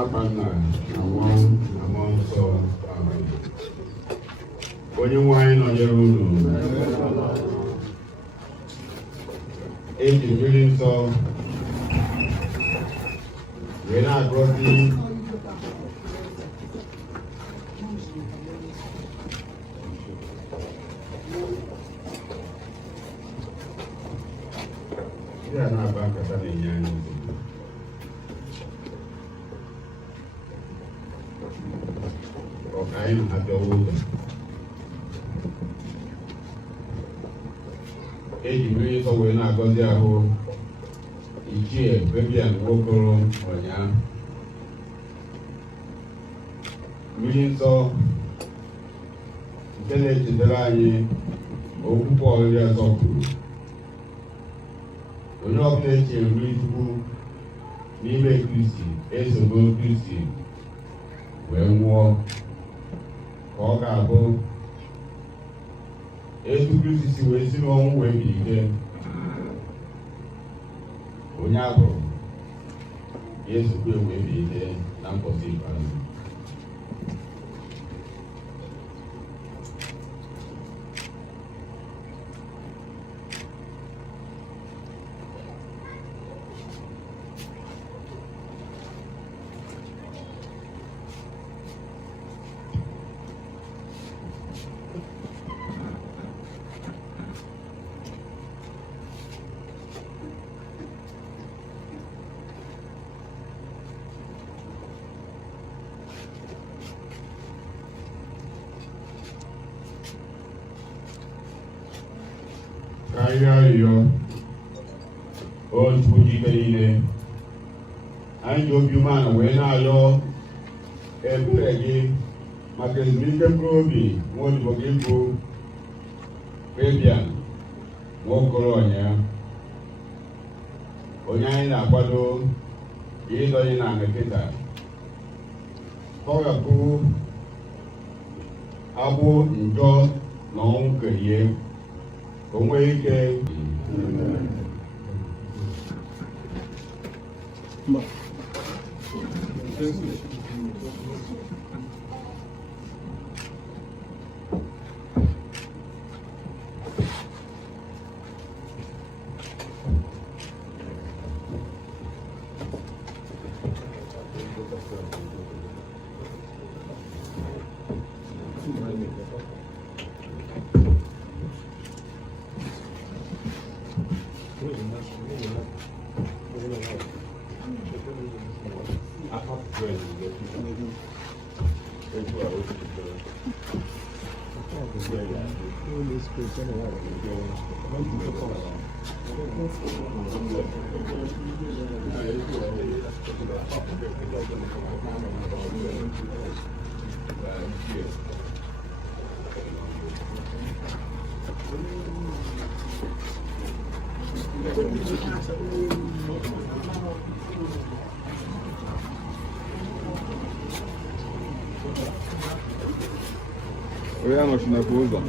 n'afa Nna na Nwa na Mmụọ Nsọ. Amen. Onye nwe anyị nọnyere unu. Eji mmiri nsọ wee na-agọzi ya na-aba nkata na-enye anyị ọka anyị na ha bịawa ụzọ. Eji mmiri nsọ wee na-agọzi ahụ Ichie Fabian Nwokoro ụnyaahụ. Mmiri nsọ nke na-echetara anyị okwu Pọl 7 kwuru, onye ọbụla echere mmiri Chukwu n'ime Kristi esogo Kristi wee nwụọ, ka ọ ga-abụ etu Kristi si wee si n'ọnwụ wee bilite, onye abụrụ ga-esokwe wee bilite na mkpọsa ikpeazụ. Karịa arịrịọ otu ike niile, anyị ji obi umeala wee na-arịọ ebere gị maka ezumike mkpụrụ obi nwa odibo gị bụ Fabian Nwokoro ụnyaahụ, onye anyị na-akwado ịdọnye na nkịta ka ọ ga-abụ agbụ njọ na ọnwụ kerie onwe ike. Veamos una cosa.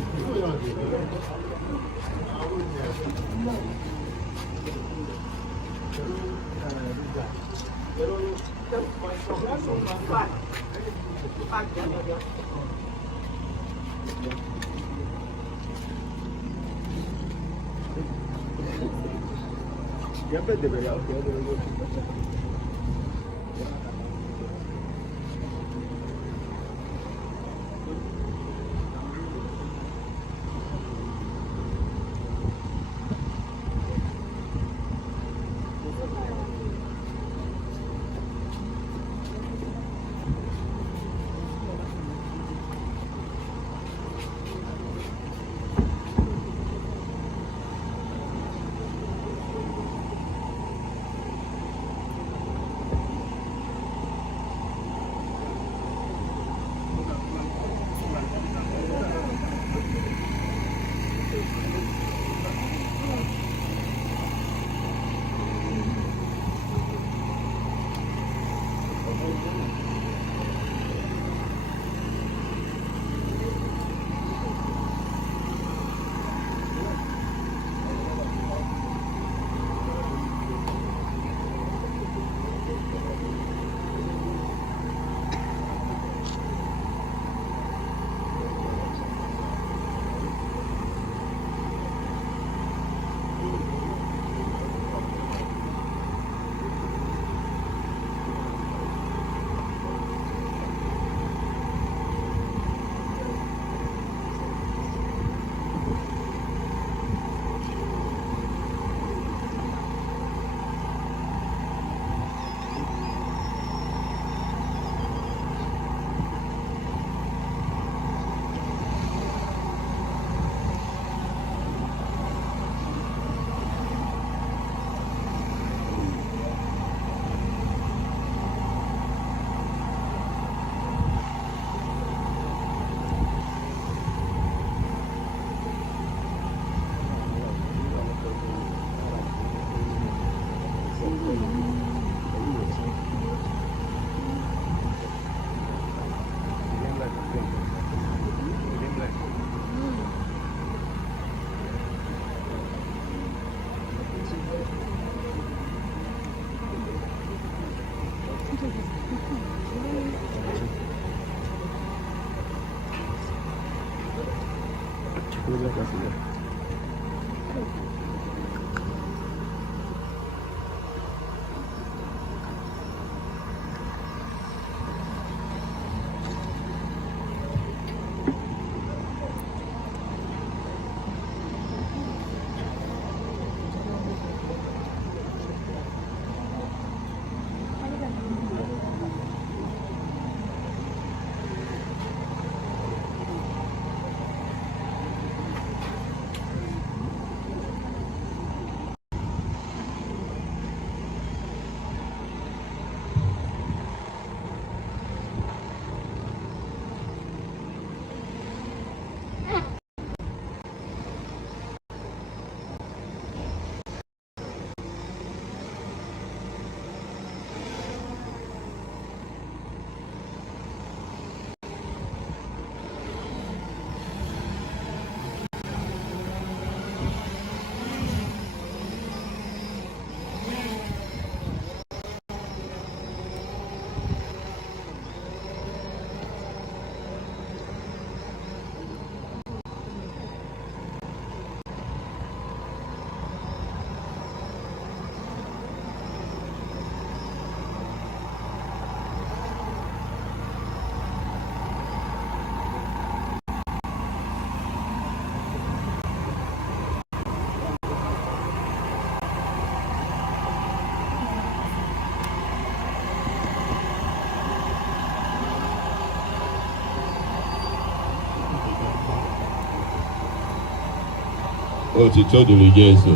Otito dịrị Jesu.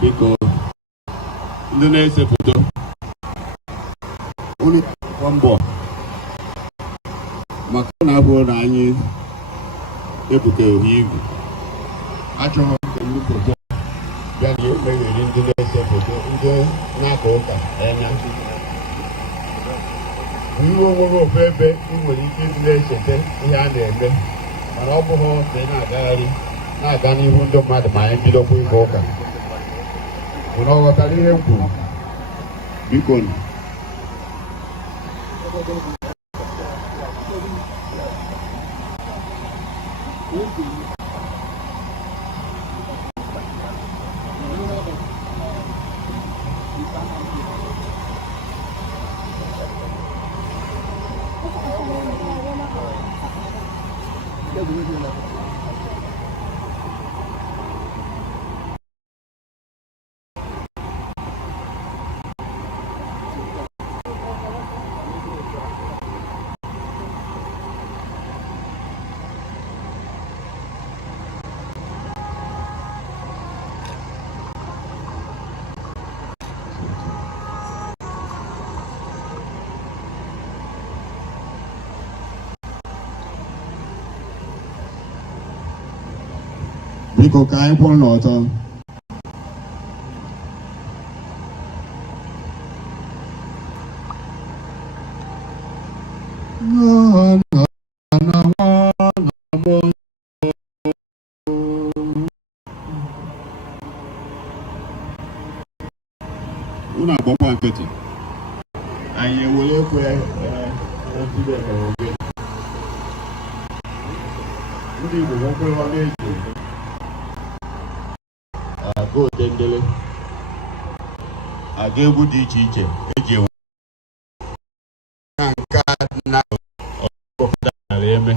Biko ndị na-ese foto unu gbaa mbọ maka na abụọ na anyị ebuka ohi igwe achọghị ka ndị foto bịa na ekpegheri ndị na-ese foto ndị na-aka ụka anya iwe onwere ofu ebe ị nwere ike ịdị na-echeta ihe a na-eme mana ọ bụghị na ị na-agagharị na-aga n'ihu ndị mmadụ ma anyị bidokwa ịga ụka unu ọ ghọtara ihe m kwuru biko biko ka anyị kwụrụ n'ọtọ unu agbakwa nkịtị anyị ewere ekwe ndị Igbo nwekwara na-eji aga odendele aga egwu dị iche iche eji ewu na nke na ọkpọkọta nara eme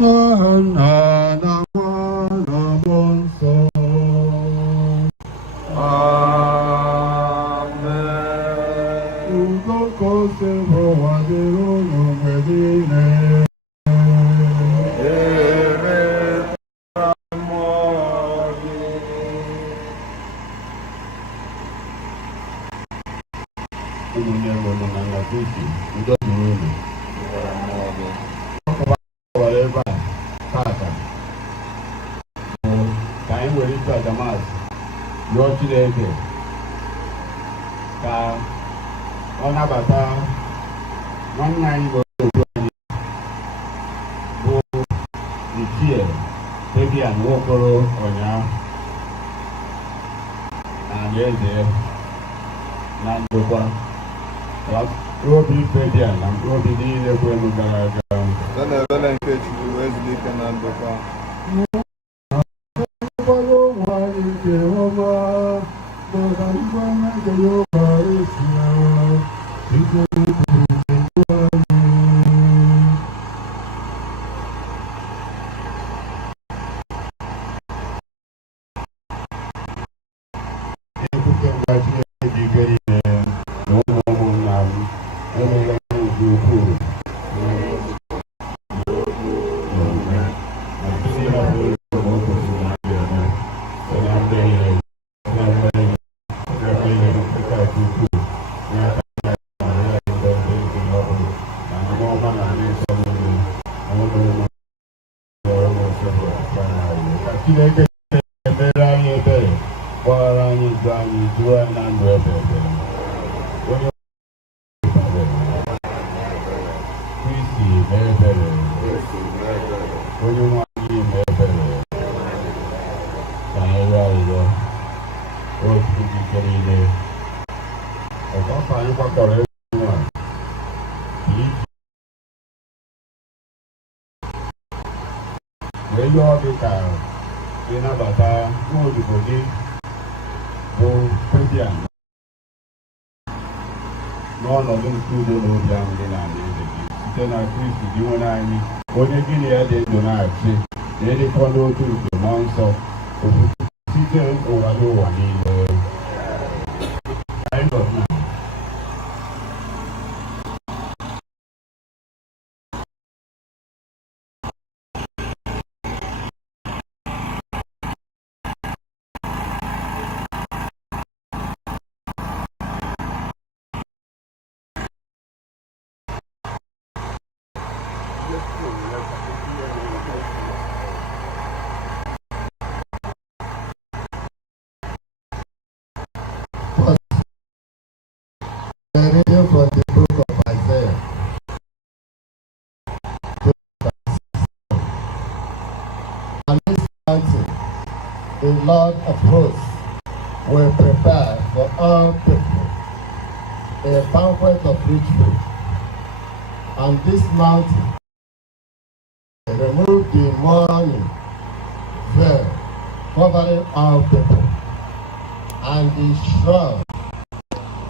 na nwa na mmụọ nsọ amen udo ka o si ụwa dịrị unu mgbe niile ụmụnne nwere na Nnabuisi udo dịrị unu ọkọwara ebe a tata ka anyị were ịtụ ajamasị rịọ Chineke ka ọ nabata nwanne anyị bụ obodo anyị bụ Ichie Fabian Nwokoro ụnyaahụ na alaeze na ndokwa obi ife dị ala obi niile kwenu gara aga Dana ebele nke Chukwu wee zụlite na ndokwa. Ọgbara ụmụ anyị nke ọma maka ngwa ọma nke ya ụwa esi ya site n'ikpuru nke anyị. Ekwuke mgbaji ejikere ihe na ụmụ ụmụnna m enwere nke ukwuu. Chineke emere anyị ebere gbara anyị ndụ anyị duo anyị na ndụ ebere onye Kristi mee ebere onye nwe anyị mee ebere ka anyị rịọ arịrịọ otu ike niile ọgbakọ anyị gbakọrọ ebe nwa wee yọọ gị ka ịnabata nwaodibo gị bụ Christian n'ọnọdụ nke udo na obi ahụ dị n'ala eze gị site na Kristi gị nwere anyị onye gị na ya dị ndụ na-achị na ịdịkọ n'otu nke mmụọ nsọ site ụwa n'ụwa niile. Anyị nọ na reading from the book of Isaiah. On this mountain, the Lord of hosts will prepare for all people a banquet of rich food. On this mountain, remove the mourning veil covering all people, and the shroud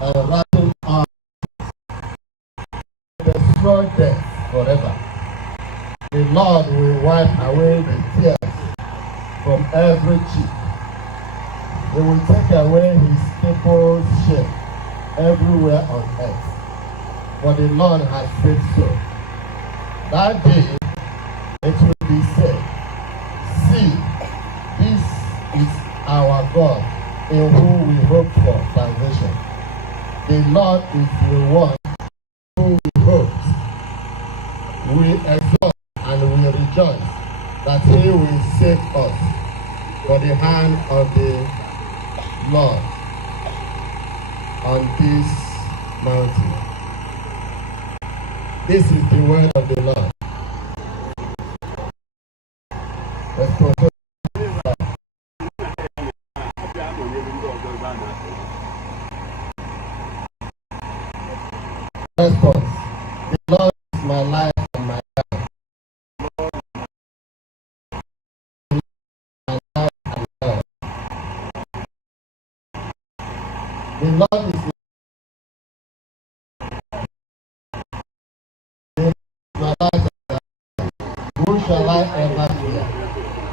and wrapping on destroy death forever. The Lord will wipe away the tears from every cheek. He will take away his people's shame everywhere on earth. For the Lord has said so. That day it will be said, see, this is our God in whom we hope for salvation. The Lord is the one who we hope. We exalt and we rejoice that he will save us for the hand of the Lord on this mountain. This is the word of the Lord. Response. The Lord is my life and my life. The Lord is my life. Who shall I ever fear?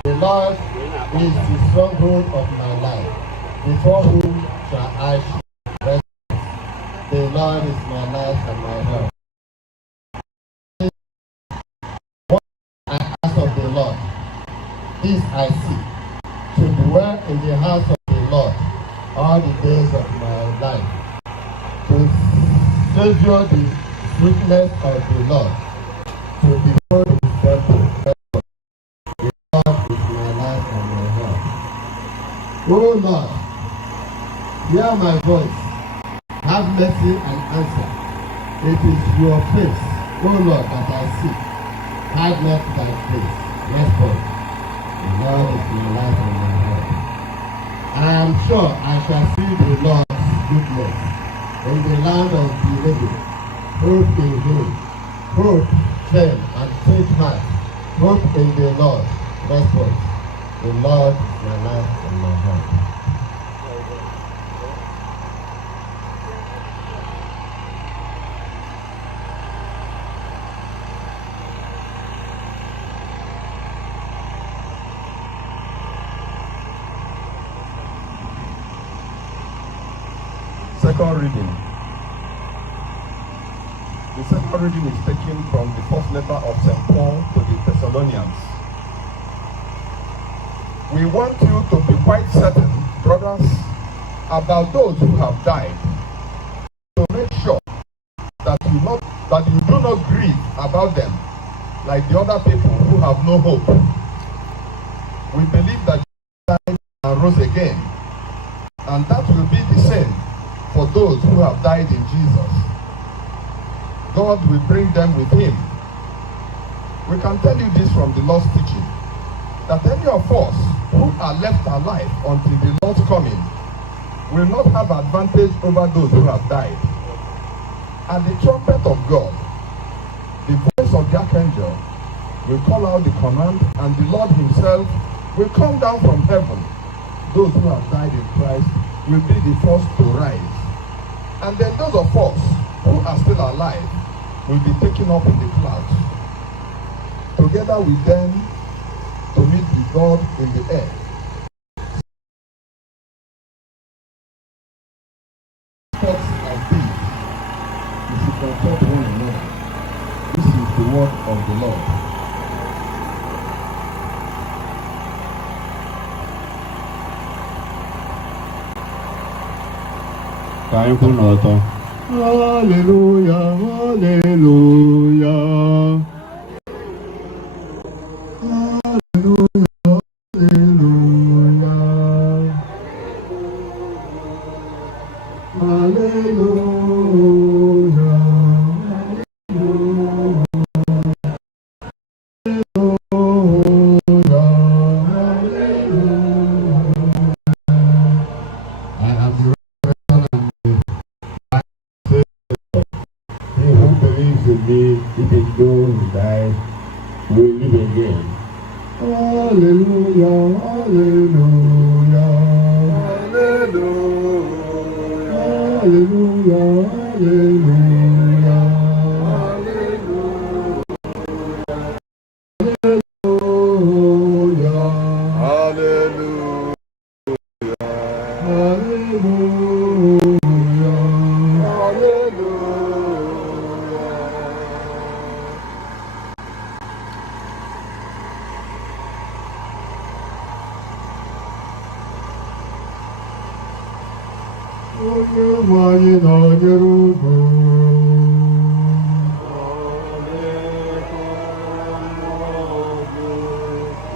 The Lord is the stronghold of my life. Before whom shall I rest? The Lord is my life and my help. What I ask of the Lord, this I seek, to dwell in the house of the Lord all the days of my life, to savor the sweetness of the Lord, to behold his temple. The Lord is my life and my help. O Lord, hear my voice, have mercy and answer. It is your face, O Lord, that I seek. Hide not thy face. Response. The Lord is my life and my help. I am sure I shall see the Lord's goodness in the land of the living. Hope in him. Hope, firm and faith heart. Hope in the Lord. Response. The Lord, my life and my heart. Second reading. The second reading is taken from the first letter of St. Paul to the Thessalonians. We want you to be quite certain, brothers, about those who have died, to make sure that you do not grieve about them like the other people who have no hope. We believe that Jesus died and rose again, and that will be the same for those who have died in Jesus. God will bring them with him. We can tell you this from the Lord's teaching, that any of us who are left alive until the Lord's coming will not have advantage over those who have died. At the trumpet of God, the voice of the archangel will call out the command, and the Lord himself will come down from heaven. Those who have died in Christ will be the first to rise. And then those of us who are still alive will be taken up in the clouds, together with them, to meet the God in the air. Thoughts of peace, you should comfort one another. This is the word of the Lord. Time for another. Hallelujah, hallelujah. If it goes die, we live again. Hallelujah, hallelujah, hallelujah, hallelujah, hallelujah, hallelujah, onye nwanyị nọnyere unu.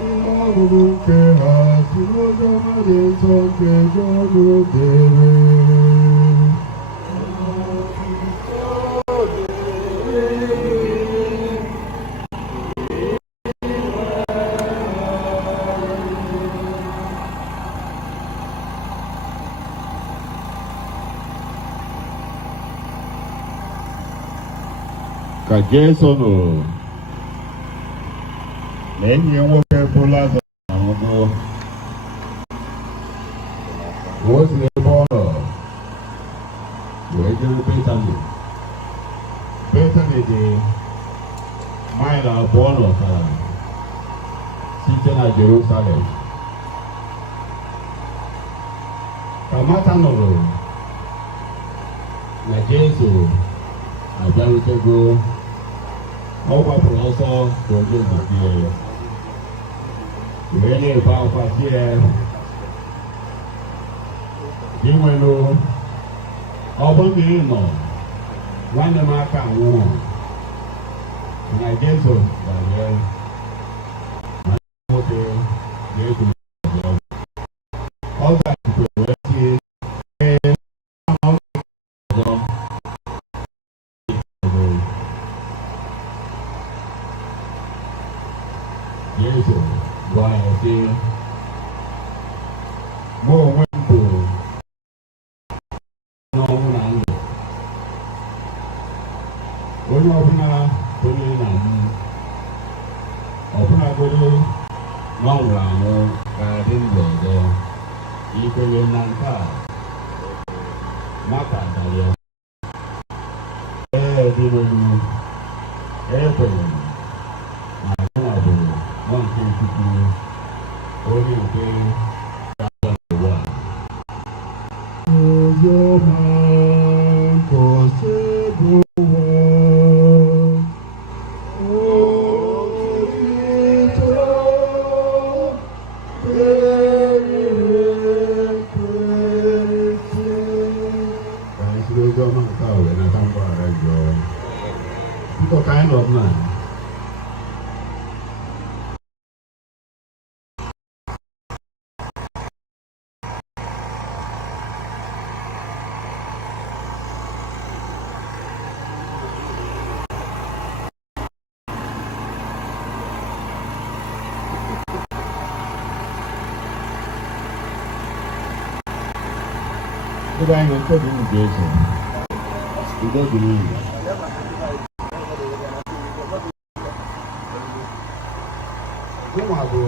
Ihe ọṅụṅụ nke ha si n'ụzọ mmadụ nsọ nke Jọn dere. Ka Jesu nọ na enyi ya nwoke bụ Lazarus anwụgo. O si n'ebe ọ nọ wee jere Betani. Betani dị maịlụ 2 na ọkara site na Jerusalem. Ka Mata nụrụ na Jesu abịarutego, ọ gbapụrụ ọsọ ka o jee zute ya, wee na-ebe akwa sị ya, "Gị nwere ọ bụ na ị nọ nwanne m aka anwụọ." Na Jesu gwara ya, "Ma nwoke ga-egwu ọzọ." Ọ zaghachiri wee sị, "Ee, ama m ọzọ." Jesu gwa ya sị, "Mụ onwe m bụ n'ọnwụ na ndụ. onye ọbụla onye na-amụ ọbụlagoro na ọ nwụrụ anwụ ga-adị ndụ ọzọ ikwenye na nke a nwata dara dị n'elu ekwenyere na gụnwa bụ nwa nke Chukwu onye nke ga-abịa n'ụwa oziọma nkọsi What kind of man? The guy who told him Jason. He doesn't believe it. Gụnwa bụ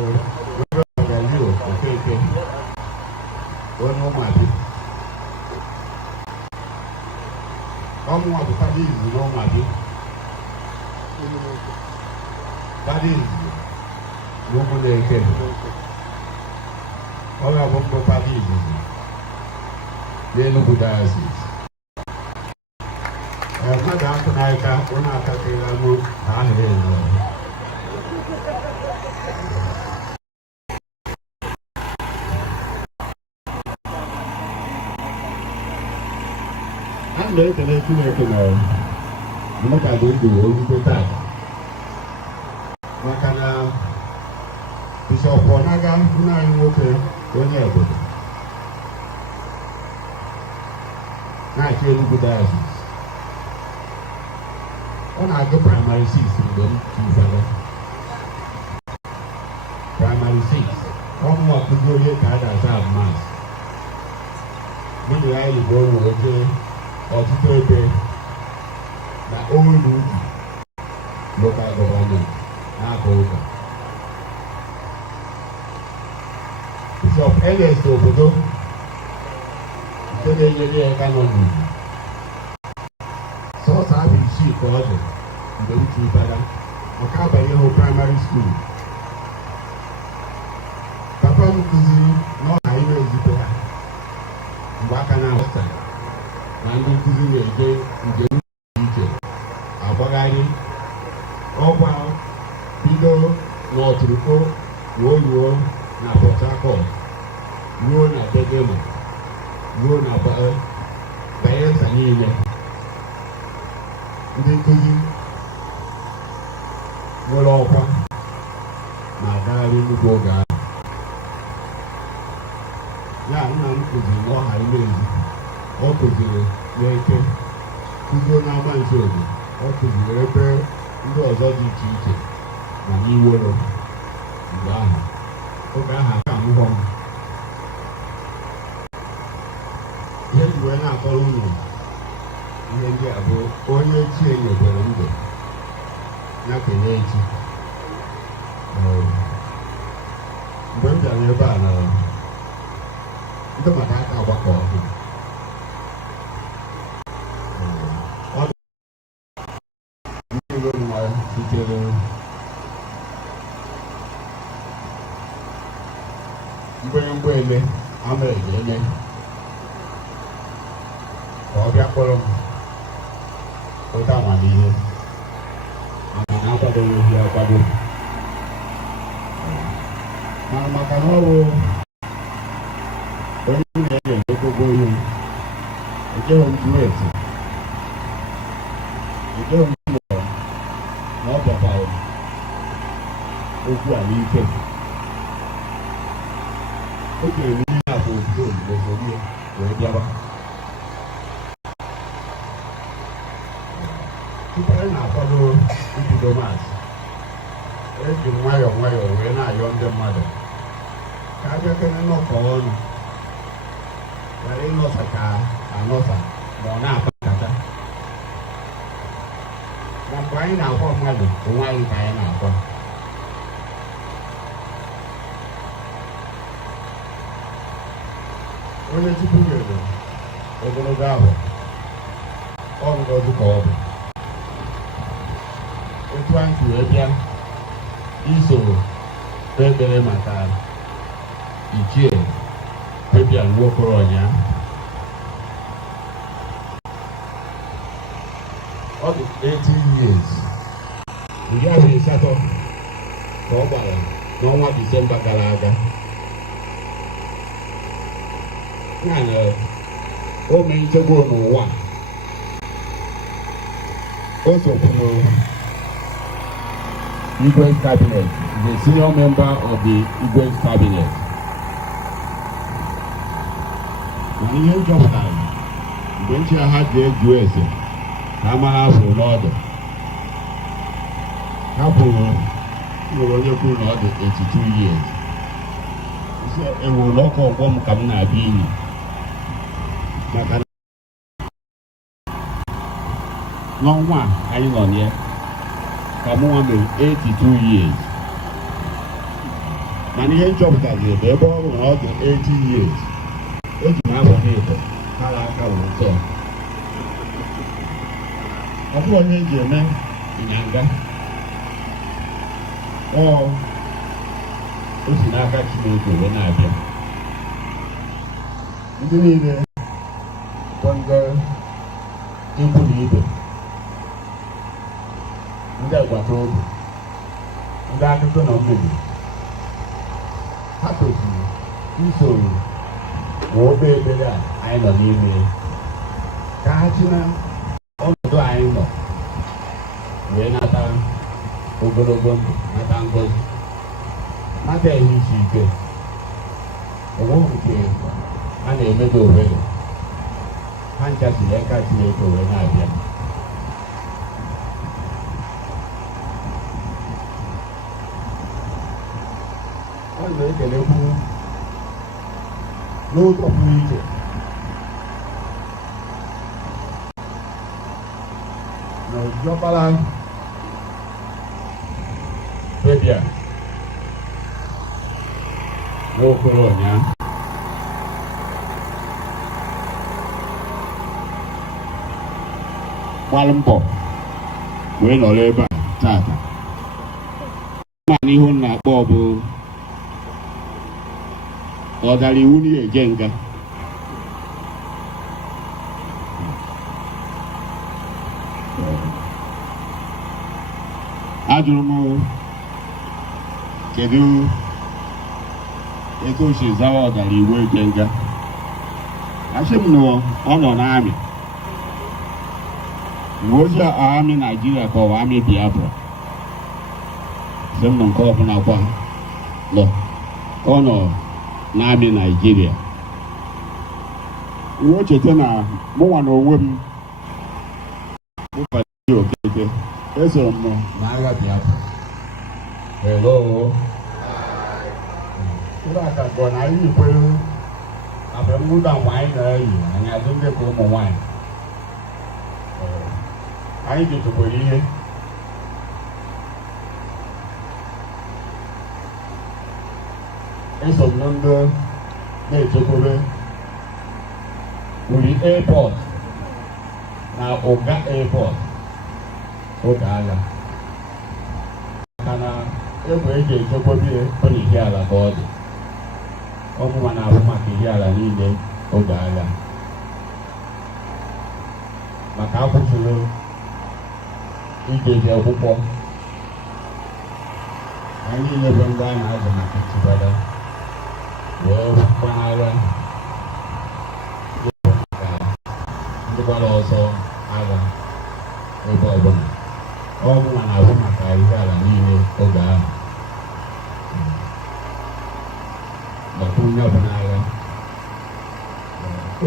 Galileo Okeke onye Ụmụadị. Ọmụnwa bụ padị izizi na Ụmụadị. Padị izizi na Ụmụneke. Ọ ga-abụ mbụ padị izizi n'Enugu Diocese. Mmadụ akụ n'aka onye atakịrịla mụ na ahụ ya. I'm going to let you know look at the video taa maka na Bishop Onaga nna anyị nwoke onye obodo na-achị Enugu Diocese ọ na-agụ primary 6 mgbe m tụfara primary 6 ọmụ ọkụzi onye ka a ga-asa advance mmadụ ya Igbo nwere ọtụtụ ebe na olu local government n'aka ụka Bishop Ernest obodo nke na-enyere ya aka nọ n'ugwu sọọsọ abụ isii ka ọ dị mgbe m tụbara maka abanye hụ primary school papa m kụziri na ọ na-ime ezite ha mgbe aka na-ahụta na ndị nkụzi na-eje njem dị iche agbagharị ọgwa bido n'Ọtụrụkpọ ruo na Port Harcourt ruo na Bedema ruo na Bayelsa niile ndị nkụzi nwere ọkwa na-agagharị nnukwu oge ahụ ya nna m kụziri na ọha imezi ọ kụziri n'Eke kụzie n'ama Nsodo ọ kụziri ebe ndị ọzọ dị iche iche na n'Iwero mgbe ahụ oge ahụ aka amụghọ m ihe ji wee na-akọrọ unu ihe ndị a bụ onye chi enyebere ndụ ya kenye echi mgbe m bịara ebe a na ndị maka aka agbakọ ọhụụ sitere mgbịrịmgba ele ama eme ka ọ bịa kpọrọ m ụta amamihe mana na-akwadoghị ohi akwado mana maka na ọ bụ onye na-enye egogo ihe ejeghị m jụọ eti ejeghị m jụọ na ọ bịakwara okwu a n'ike o kere n'ihe afọ obodo obodo wee bịaba tupu anyị na-akwado ibido maasị eji nwayọọ nwayọọ wee na-ayọ ndị mmadụ ka a bịakere nnọkọ ọnụ ghara ịnọsa ka anọsa ma ọ na-akpa nkata na mgbe anyị na-akwa mmadụ onwe anyị ka anyị na-akwa. Onye Chukwu nyere ogologo ahụ ọnọdụ ka ọ bụ otu anyị si wee bịa iso ekpere maka Ichie Fabian Nwokoronyia. Ọ dị 18 years, iri afọ asatọ ka ọ gbara n'ọnwa Disemba gara aga. Ya na o mee nchegbu n'ụwa, o sokwuru Igwe's cabinet, the senior member of the Igwe's cabinet. Na ihe nchọpụtara mgbe nchi ha ji eju ese ka a mara afọ n'ọdụ, ha kwuru nwere onye kwuru na ọ dị 82 years. Enwere ọkụ ọgbọ m ka m na-abịa iyi maka na n'ọnwa anyị nọ ya ka mụ nwa mere 82 years. Mana ihe nchọpụtaziri bụ ebe ọ hụrụ na ọ dị 80 years, o ji na-abọ n'ịbụ kara aka wee tọọ. Ọ bụrụ onye eji eme ịnyanga, o si n'aka Chineke wee na-abịa. Ndị niile bụ ndị ikwu na ibe, ndị agbata obi, ndị akụkọ na mmebi, ha tosiri isoro n'obe ekpere a anyị nọ n'ime ka ha si na ọnọdụ anyị nọ wee nata ogologo ndụ, nata ngọzi, nata ihe isi ike. Onweghị nke a na-emedo ohere, ha nchasiri aka Chineke wee na-abịa. Ọ na-ekelekwu n'ụzọ pụrụ iche na Diọkpara Fabian Nwokoronyia gbara mbọ wee nọrọ ebe a tata. Ma n'ihu na-akpọ ọ bụ ọ dara iwu n'ihe eje nga. Ajụrụ m kedu etu o si zawa ọ dara iwu eje nga. Asị m na ọ nọ n'amị, uwe ojii amị Naịjirịa ka ọ bụ amị Biafra. Sị m na nke ọbụla kwa nọ ọ nọ n'amị Naịjirịa. Uwe cheta na mụnwa na onwe m ụbọchị Okeke esoro m n'agha Biafra. Hello. Ụlọ aka bụ na anyị ikwere abịa mwụda mgbe anyị na-eyi anyị azụ ndị ka ụmụ nwaanyị. Anyị jetokwere ihe eso m na ndị na-echekwebe Uri Airport na Ụga Airport oge agha, maka na egbe eji echekwebe ọ na Ihiala ka ọ dị. Ọmụma na-abụ maka Ihiala niile oge agha, maka akwụsịrị ijezi akwụkwọ. Anyị niile bụ ndị a na-azụ maka Chibada wee gbanarị ndị gbara ọsọ agha ebe ọbụla. Ọmụma na-abụ maka Ihiala niile oge ahụ, maka onye ọbụla agha.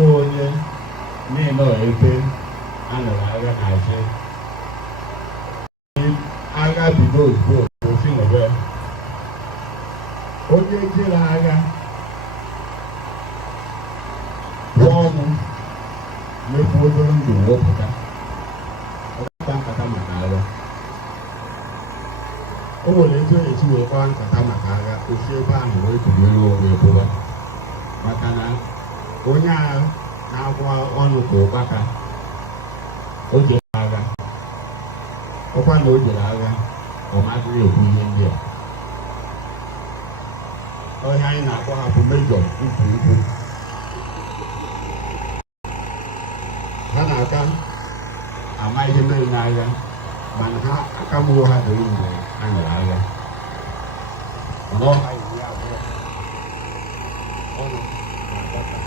Onye niile ebe a nụrụ agha na-achị agha bido ozugbo osi n'ebe onye jere agha rụọ ọnwụ mefu obere ndụ wepụta ọkata nkata maka agha. o nwere etu esi wee kpaa nkata maka agha osi ebe ahụ wee tụnyere onwe bụwa maka na onye agha na-agwa ọnụ ka ụkpaka o jere agha ọkwa na o jere agha ọ madịghị ekwu ihe ndị a ọhịa anyị na-akpọ ha bụ mejọ ukwu ukwu ha na-aka ama ihe mere n'agha mana ha akamụrụ ha dịrị mgbe ha nyere agha mana ọ ha iri abụọ ọnụ na-agbata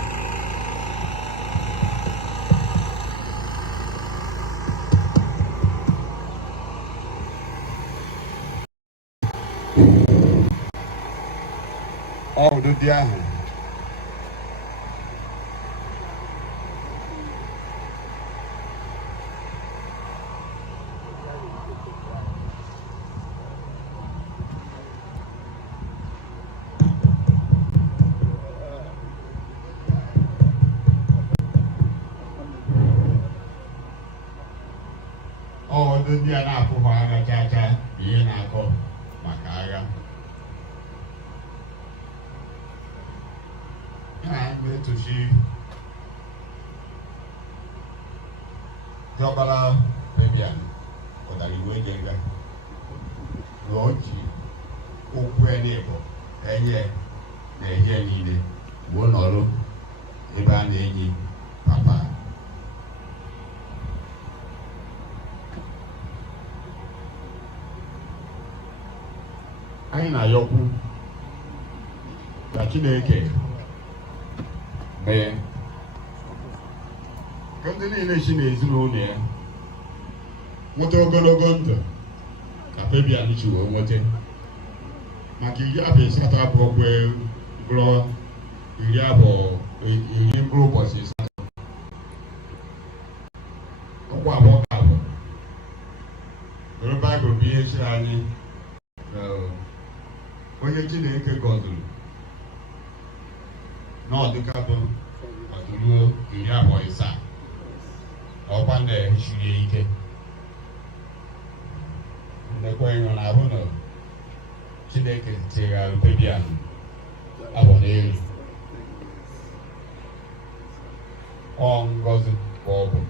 ọ ụdịdị ahụ ndị a na-apụghị agha chacha ihe na-akọ maka agha ha na-etochi Diọkpara Fabian pụtara iwe ga na o ji okwu ya n'Igbo enye na ehe niile wee nọrọ ebe a na-enyi papa anyị na-ayọkwu ka Chineke mee ka ndị niile si n'ezinụlọ ya nweta ogologo ndụ ka Fabian chi wee nweta maka iri afọ asatọ abụọ bụrụ iri mkpụrụ ụbọchị asatọ ọkwa abụọ ka abụọ Baịbụl bụ ihe chiri anyị onye Chineke gọziri n'ọdịkatọ ọdụruo iri abụọ asaa ọkwa na-ehiciri ike ndekwenyo na ahụ na Chineke tinyere Fabian abụọ n'elu ọ ngọzi ka ọ bụ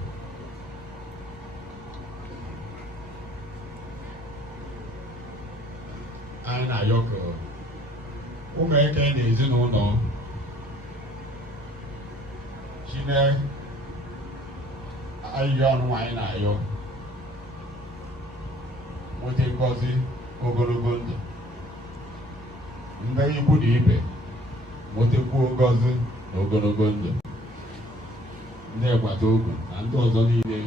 anyị na-ayọ ka ụmụ eke na ezinụlọ Chineke ayịyọ ọnụ anyị na-ayọ nweta ngọzi ogologo ndụ ndị ikwu na ibe nwetekwuo ngọzi na ogologo ndụ ndị agbata obi na ndị ọzọ niile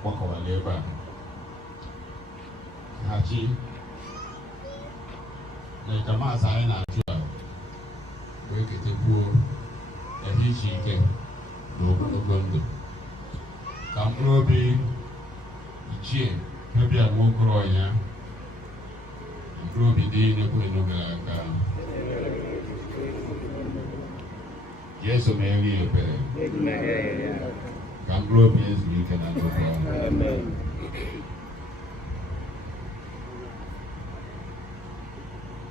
gbakọwara ebe a ha chi na ikamasị anyị na-achụ a wee ketekwuo ehe isi ike na ogologo ndụ ka mkpụrụ obi ichie Fabian Nwokorọnya mkpụrụ obi niile kwere n'ogara aka Jesu mere ebere ka mkpụrụ obi ezuru ike na ndokwa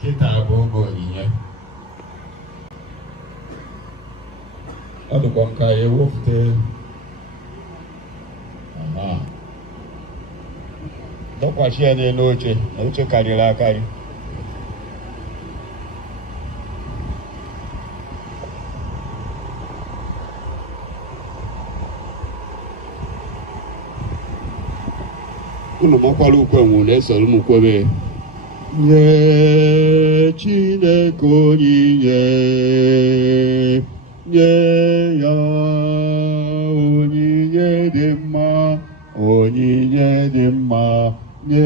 kịta bụ oge onyinye ọ dịkwa nka ya ewepụta dọkwasị ya n'elu oche na oche karịrị akarị unu makwara ukwe nwụ na-esoro m kwebe nye Chineke onyinye nye ya onyinye dị mma onyinye dị mma nye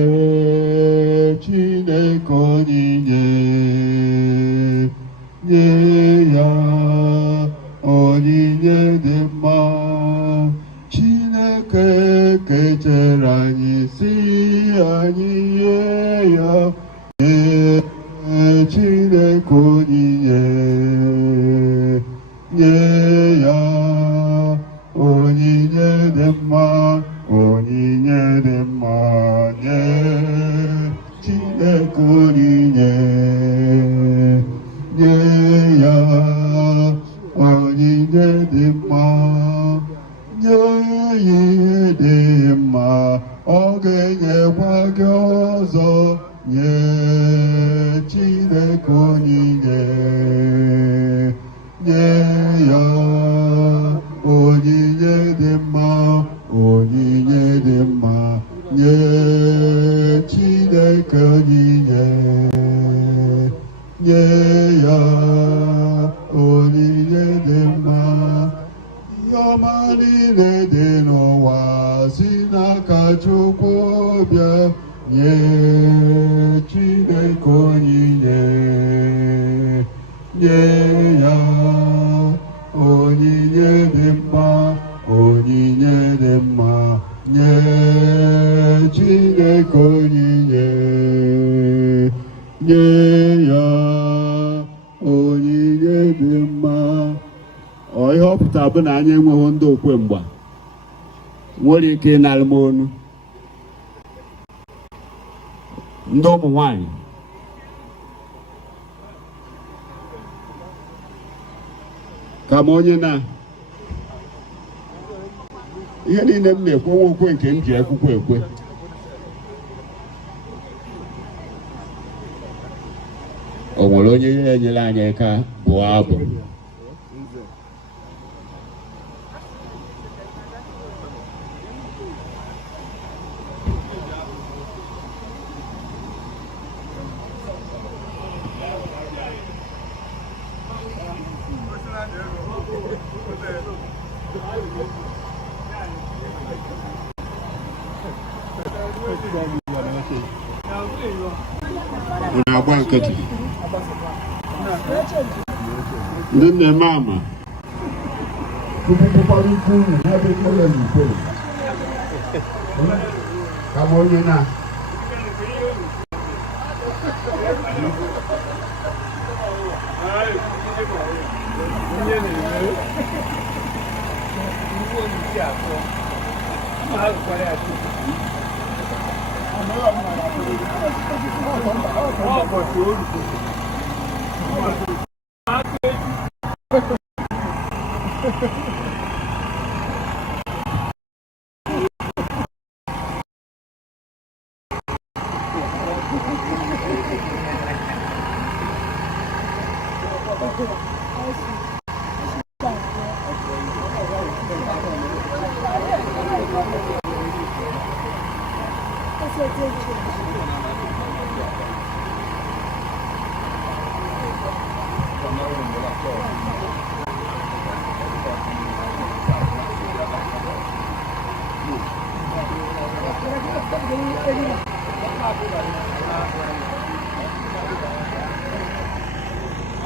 Chineke onyinye nye ya onyinye dị mma Chineke kechere anyị si anyị nye ya nye Chineke onyinye nye ya onyinye dị mma onyinye dị mma nye Chineke nye ihe dị mma, ọ ga-enyekwa gị ọzọ. Nye Chineke onyinye, nye ya onyinye dị mma, onyinye dị mma. Nye Chineke onyinye, nye ya onyinye dị mma. Ihe ọma niile dị n'ụwa si n'aka Chukwu bịa. Nye Chineke onyinye, nye ya onyinye dị mma, onyinye dị mma. Nye Chineke onyinye, nye ya onyinye dị mma. Ihe ọ pụtara bụ na anyị enweghị ndị okwe mgba nwere ike ịnara m onu. Ndị ụmụ nwanyị ka m onye na ihe niile m na-ekwe okwe nke m ji ekwukwe ekwe. O nwere onye ya enyere anyị aka bụọ abụ. Unu agba nkịtị ndị na-eme ama tupukwara ikwu unu n'ebe ikpere n'ikpe ka m onye na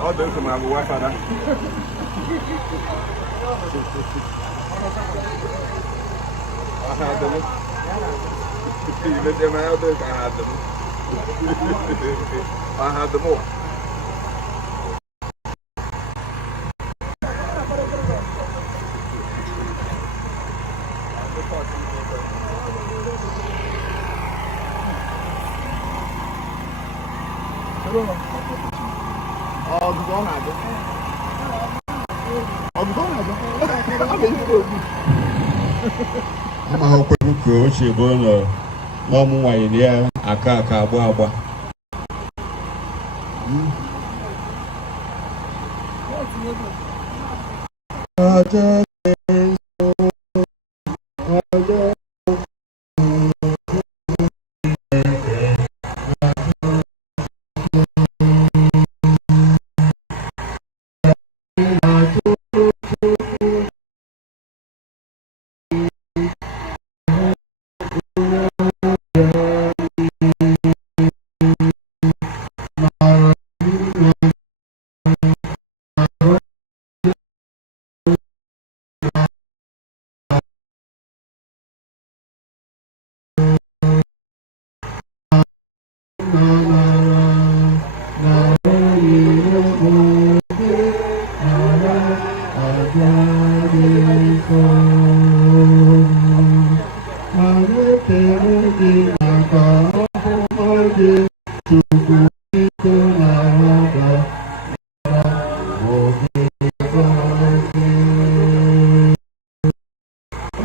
All those are my wife. I had them. You let them out there, I had them. I had them all. ama akwụkwọ ka o si bụ n'ọmụ nwanyị ya aka agba agba.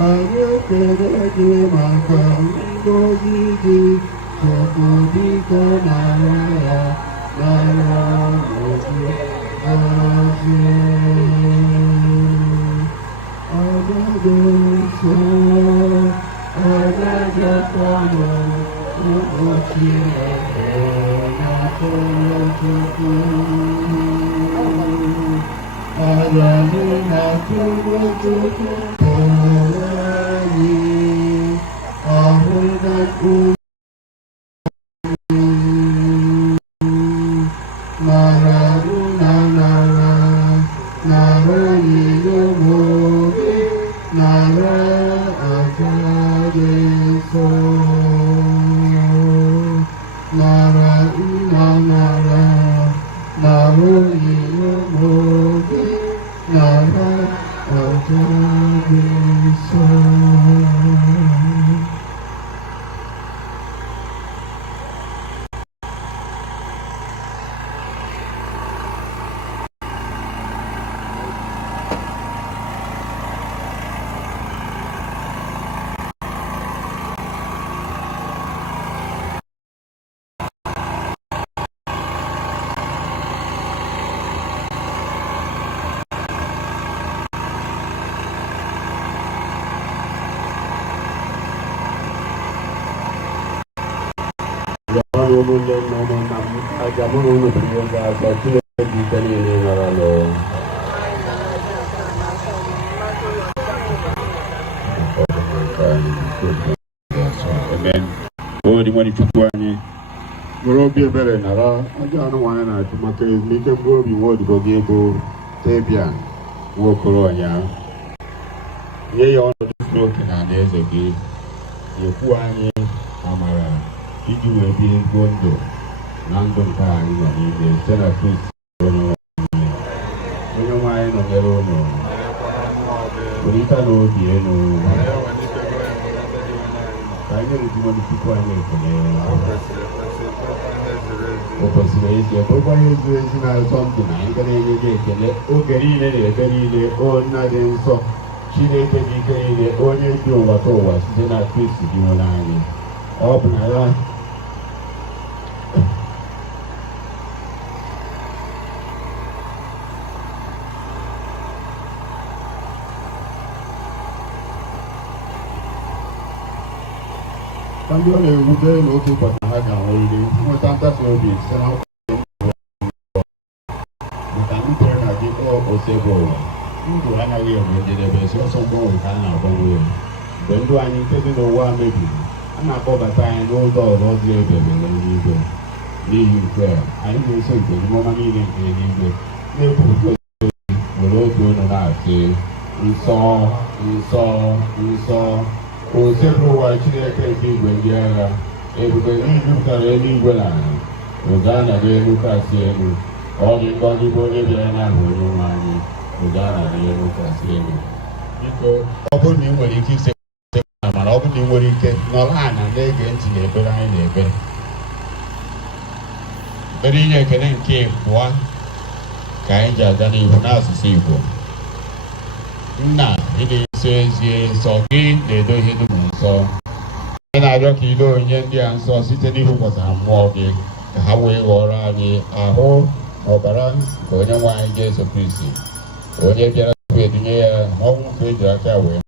anyị ekele gị maka ngọzi gị, Chukwu biko nara ya, nara gị gọzie. Agaghị nso, agaghị akpọrọ ụbọchị na-atọrọ Chukwu. Agaghị na-atọrọ Chukwu onwe anyị, ahụ na mkpụrụ nara onyinye ụmụ gị, nara aja dị nsọ, nara onyinye ụmụ gị, nara aja dị nsọ. Were obi ebere nara aja anụmanụ na-achụ maka ezumike mkpụrụ obi nwa odibo gị bụ Tebian Nwokolo ụnyaahụ. Nye ya ọnọdụ zuru oke na alaeze gị, nyekwu anyị amara iji wee bie ezigbo ndụ na ndụ nke anyị nọ n'ime site na Kristi onye nwe anyị nọnyere unu, welite n'obi elu ka anyị na-ejimọdụ tupu anyị ekele. O kwesịrị ezi ebe ụgbọnye zuru ezi na-azọ ndụ na anyị ga na-enye gị ekele oge niile na ebe niile. O nna dị nsọ, Chineke dị ike niile, onye dị ụwa ka ụwa site na Kristi dị nwere anyị. Ọ bụ na ya ka ndị ọ na-ewute n'otu ụbọchị ha ga-enwerịrị nweta ntachi obi site na maka ndị kwere na gị osebe ụwa. Ndụ anaghị enwe njedebe, sọsọ mgbanwe ka a na-agbanwe ya. Mgbe ndụ anyị nke dị n'ụwa mebiri, a na-akpọbata anyị n'ụzọ ọzọ dị ebere n'eluigwe. N'ihi nke a, anyị na-eso nke ọma niile nke eluigwe na-ekwupụta were otu unu na-asị, nsọ nsọ nsọ, osebe ụwa Chineke nke igwe ndị agha, ebube gị jupụtara eluigwe na ala. Hozana n'elu kasị elu. Ọ dị ngọzi bụ onye bịara n'aha Onyenwe anyị. Hozana n'elu kasị elu. Biko, ọ bụrụ na ị nwere ike ise mana ọ bụrụ na ị nwere ike nọrọ ala na-ege ntị na ekpere anyị na-ekpe. Ekpere inye ekele nke abụọ ka anyị ji aga n'ihu n'asụsụ Igbo. Nna, ị na-eso ezie nsọ gị na-edo ihe dum nsọ. Anyị na-arịọ ka ilo onye ndị a nsọ site n'ihukwasị mmụọ gị, ka ha wee ghọrọ anyị ahụ na ọbara nke onye nwe anyị Jesu Kristi, onye bịara tupu edunye ya n'ọnwụ nke eji aka wee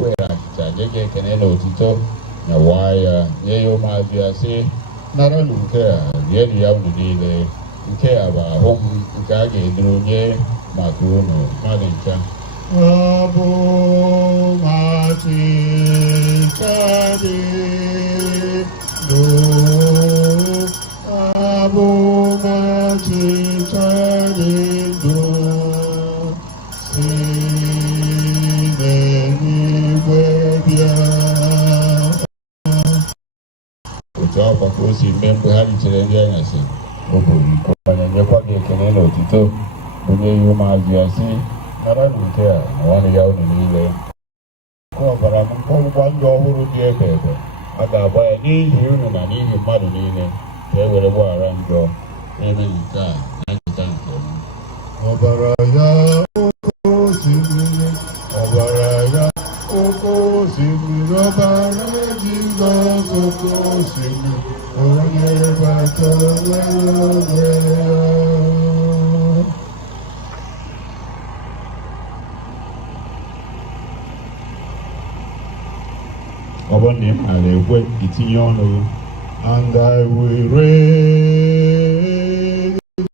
were achịcha nye gị ekele na otuto na waa ya, nye ya ụmụazụ ya sị, naranụ nke a, rienụ ya unu niile. Nke a bụ ahụ m nke a ga-eduru nye maka unu mmadụ ncha. Abụ achịcha dị ndụ, abụ achịcha dị ndụ, si n'eluigwe bịa. Otu ọkwa ka o si mee mgbe ha ritere nri anyasị, o buru iko ma nyekwa gị ekele na otuto, onye ihe ụmụazụ ya sị, naranụ nke a ọnụ ya unu niile. Nke ọbara m nke ọgbụgba ndụ ọhụrụ dị ebe ebe, a ga-agba ya n'ihi unu na n'ihi mmadụ niile, ka e were gbaghara njọ. Eme nke a na ncheta nke m. Ọbara ya oke osimiri, ọbara ya oke osimiri ọbara Jizọs oke osimiri onye bata onwe ya. Ọ bụrụ na ị maara ekwe itinye ọnụ gị. And I will raise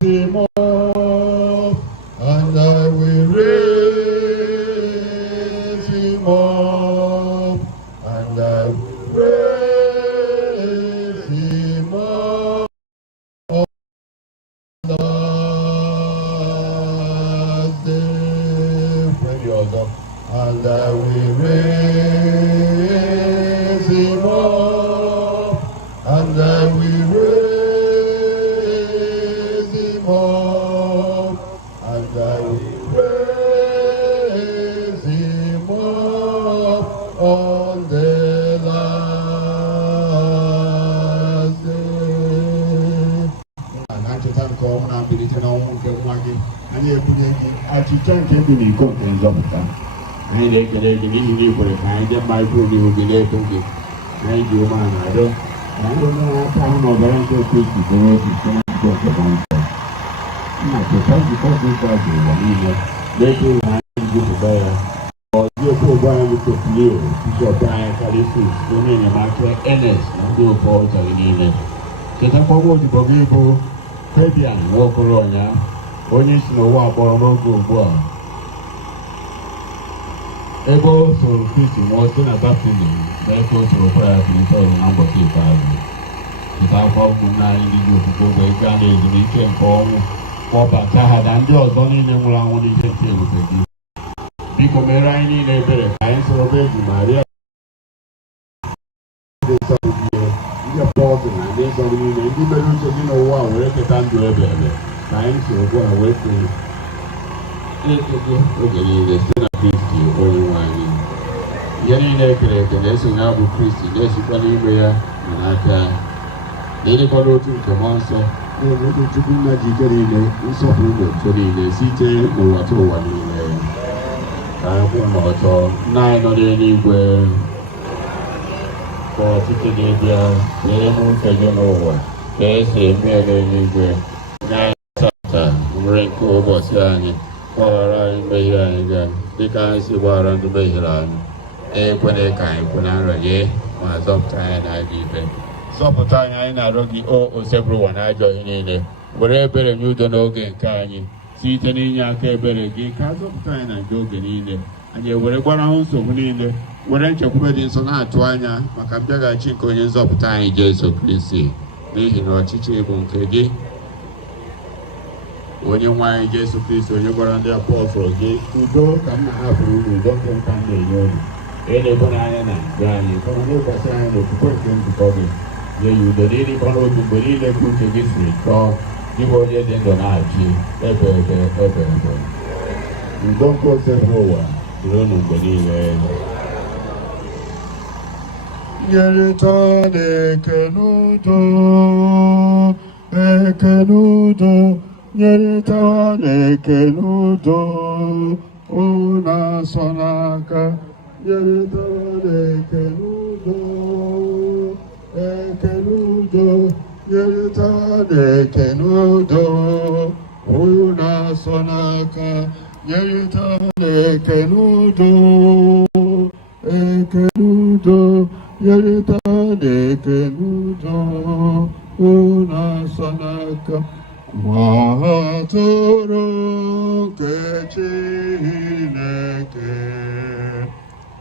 him up, and I will raise him up, and I will raise him up on the last day. And I will raise him up, and I will raise him up, and I will raise him up on the last day. And I just have come and be written on the market, and you put it at the time to be content of that. I like the lady for a kind of my body will be late to get. I do, man, I don't know how to go to not to try to call this out of later I give the buyer or you go buy with the clear to your buyer California, the name of Mark Ennis, and do for the name. Get up over the Bogibo, Fabian, walk around now, when you know what or no go. Able to Christian was still adapting, therefore to require to return number 5. The Tao Kuna in the youth to go away, Gandhi, the weekend call, or Bataha, and yours only in the Mulan when he came to you. Because Meraini, they better, I answer a baby, Maria. They saw you, you're important, and they saw you, and you know what, where they can't do it. I answer, go away to you. Okay, Kristi onye nwanyị ihe niile ekere eke na-eso ya bụ Kristi na-esikwa n'ime ya na n'aka na-enyekwara otu nke mmụọ nsọ na-enweta Chukwu nna ji ike niile nsọpụrụ na otuto niile site n'ụwa ta ụwa niile ka anyị kwụ n'ọtọ nna anyị nọ n'eluigwe ka ọtụtụ na-ebịa nyere m nke gị n'ụwa ka esi eme n'eluigwe nye anyị taa nri nke ụbọchị anyị gbaghara anyị mmehie anyị gaa dịka anyị si gbaghara ndị mehiere anyị ekwena ka anyị kwe na nranye ma zọpụta anyị n'ajọ ife zọpụta anyị na-arịọ gị o osebụrụ ụwa n'ajọ ihe niile were ebere nye udo n'oge nke anyị site n'inye aka ebere gị ka zọpụta anyị na nke oge niile anyị ewere gbarahụ nsogbu niile were nchekwube dị nsọ na-atụ anya maka mbịaghachi nke onye nzọpụta anyị Jesu Kristi n'ihi na ọchịchị bụ nke gị onye nwanyị Jesu Kristi onye gwara ndị apọstọl gị udo ka m na-ahapụrụ unu udo nke nka m na-enye unu na-ebo n'anya na ndụ anyị kama na-ekwasị anyị n'okwukwe nke nzukọ gị nye ya udo n'ịdịkọ n'otu mgbe niile ka uche gị siri chọọ dịbụ onye dị ndụ na-achị ebe udo nke osebụrụ ụwa dịrị unu mgbe niile. Nyerịta na-ekele udo nyerịta na-ekele udo unu asọ n'aka nyerịta na-ekele udo nyerịta na-ekele udo unu asọ n'aka nyerịta na-ekele udo nyerịta na-ekele udo unu asọ n'aka nwa atụrụ nke Chineke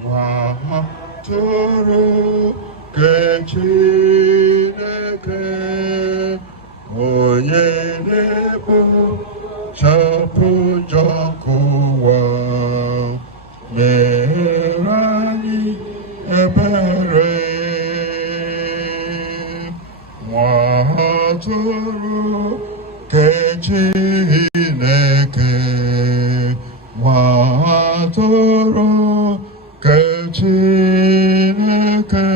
nwa atụrụ nke Chineke onye na-ekpochapụ njọ nke ụwa mere anyị ebere nwa atụrụ nke Chineke nwa atụrụ nke Chineke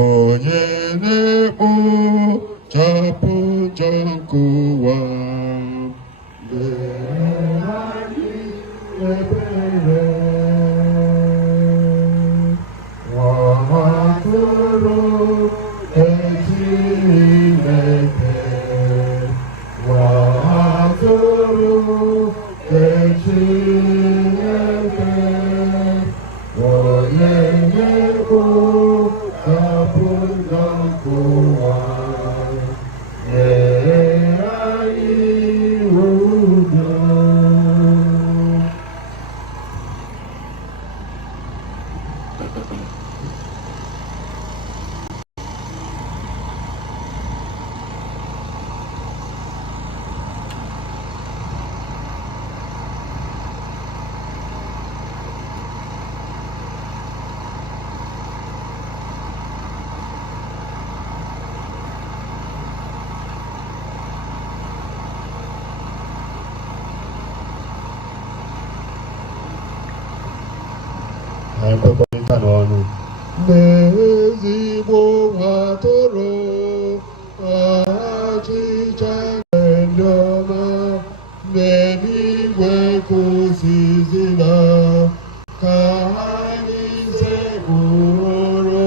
onye na-ekpochapụ njọ nke ụwa mere anyị ebere Ekwekọrịta n'ọnụ n'ezigbo nwa atụrụ achịcha ndị ọma n'eluigwe kụziziga ka anyị sekpụrụ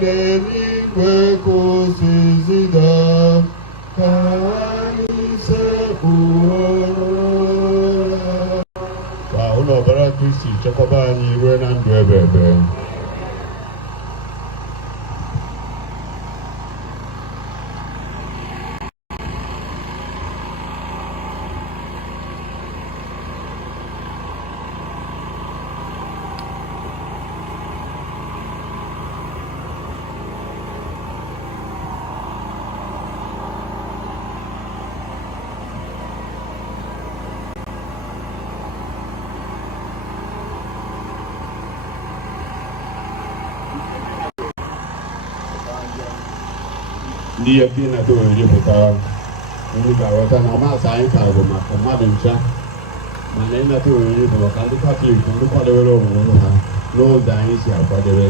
n'eluigwe kụziziga ka anyị sekpụrụ ka ụlọ ọbara Kristi chekwaba anyị ruo na ndụ ebe ebe. Ndị ya bi na toori pụtara ndị ga-aghọta na ọmasị anyị ka bụ maka mmadụ ncha mana ịnata oriri bụ maka ndị Katọlik ndị kwadebere omume ha n'ụzọ anyị si akwadebe.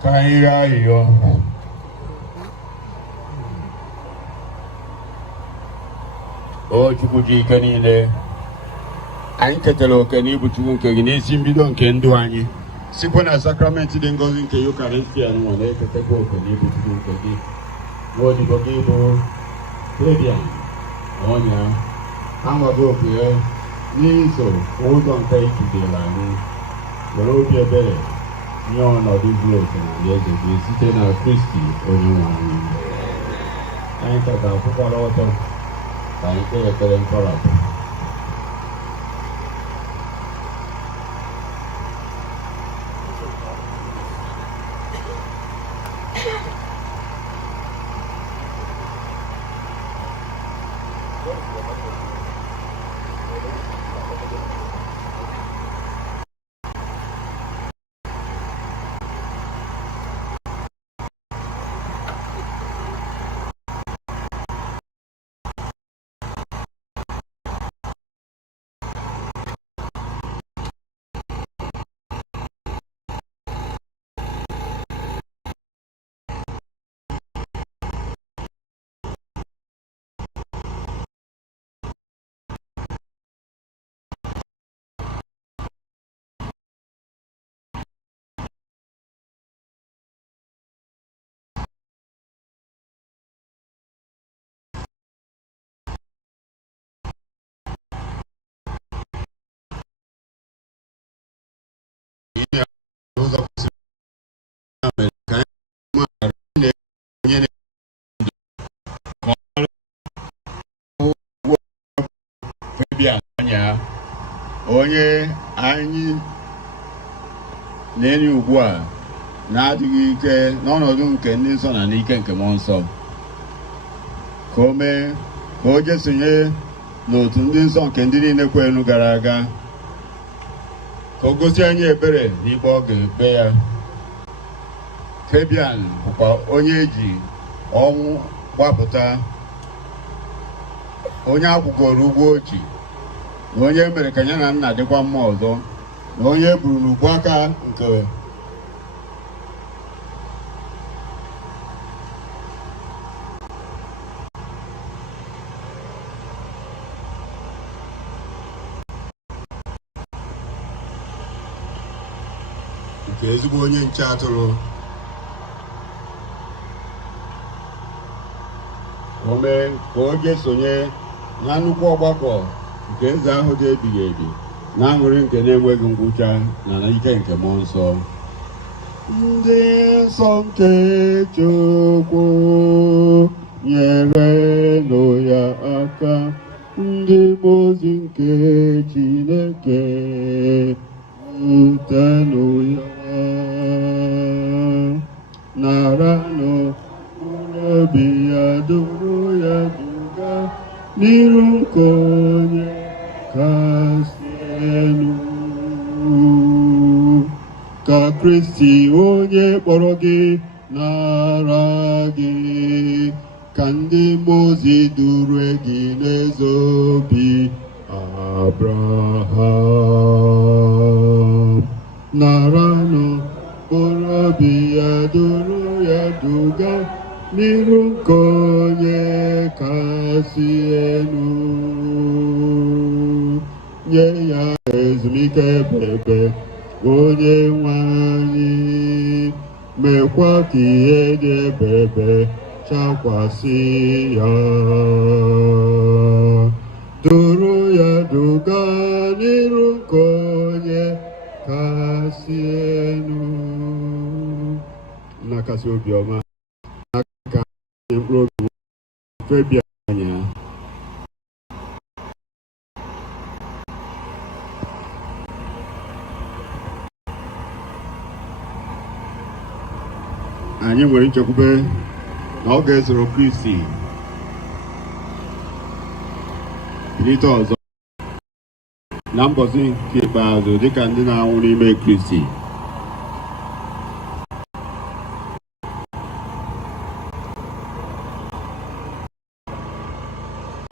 Ka anyị rịọ arịrịọ. O Chukwu ji ike niile, anyị ketara oke n'ibu Chukwu nke gị n'isi mbido nke ndụ anyị sikwa na sakramenti dị ngọzi nke Eucharistia nwa na-eketakwa oke n'ibu Chukwu nke gị n'odibo gị bụ Fabian ọnya anwago oke ya n'iso ụzọ nke ikidere anyị were obi ebere nye ọnọdụ zuru oke na eze gị site na Kristi onye nwe anyị. Anyị ka ga-akwụkwara ọtọ ka anyị kpee ekpere nkọrapụ. Onye anyị na-enye ugbu a na-adịghị ike n'ọnọdụ nke ndị nsọ na n'ike nke mmụọ nsọ, ka o mee ka o jesonye n'otu ndị nsọ nke ndị niile kwenu gara aga, ka o gosi anyị ebere n'ikpe ọ ga-ekpe ya. Fabian bụkwa onye eji ọnwụ gbapụta, onye akwụgoro ụgwọ ochi, na onye mere ka ya na nna dịkwa mma ọzọ, na onye buru n'ugbu aka nke ezigbo onye nche atụrụ. O mee ka o jesonye na nnukwu ọgbakọ nke eze ahụ dị ebighị ebi na aṅụrị nke na-enweghị ngwụcha na ike nke mmụọ nsọ. Ndị nsọ nke Chukwu nyerenụ ya aka, ndị ozi nke Chineke utenụ ya, naranụ obi ya, duru ya duga n'iru nke onye kasị elu. Ka Kristi onye kpọrọ gị nara gị, ka ndị mmụọ ozi duru gị n'eze obi Abraham. Naranụ mkpụrụ obi ya, duru ya duga n'iru nke onye kasị elu. Nye ya ezumike ebebe onye nwe anyị, mekwa ka ihe dị ebebe chakwasị ya, duru ya duga n'iru nke onye kasị elu. Nna kasị obiọma n'aka mkpụrụ obi febia anya. Anyị nwere nchekwube na ọ ga-ezoro Kristi bilite ọzọ na mbọsị nke ikpeazụ dịka ndị na-anwụ n'ime Kristi.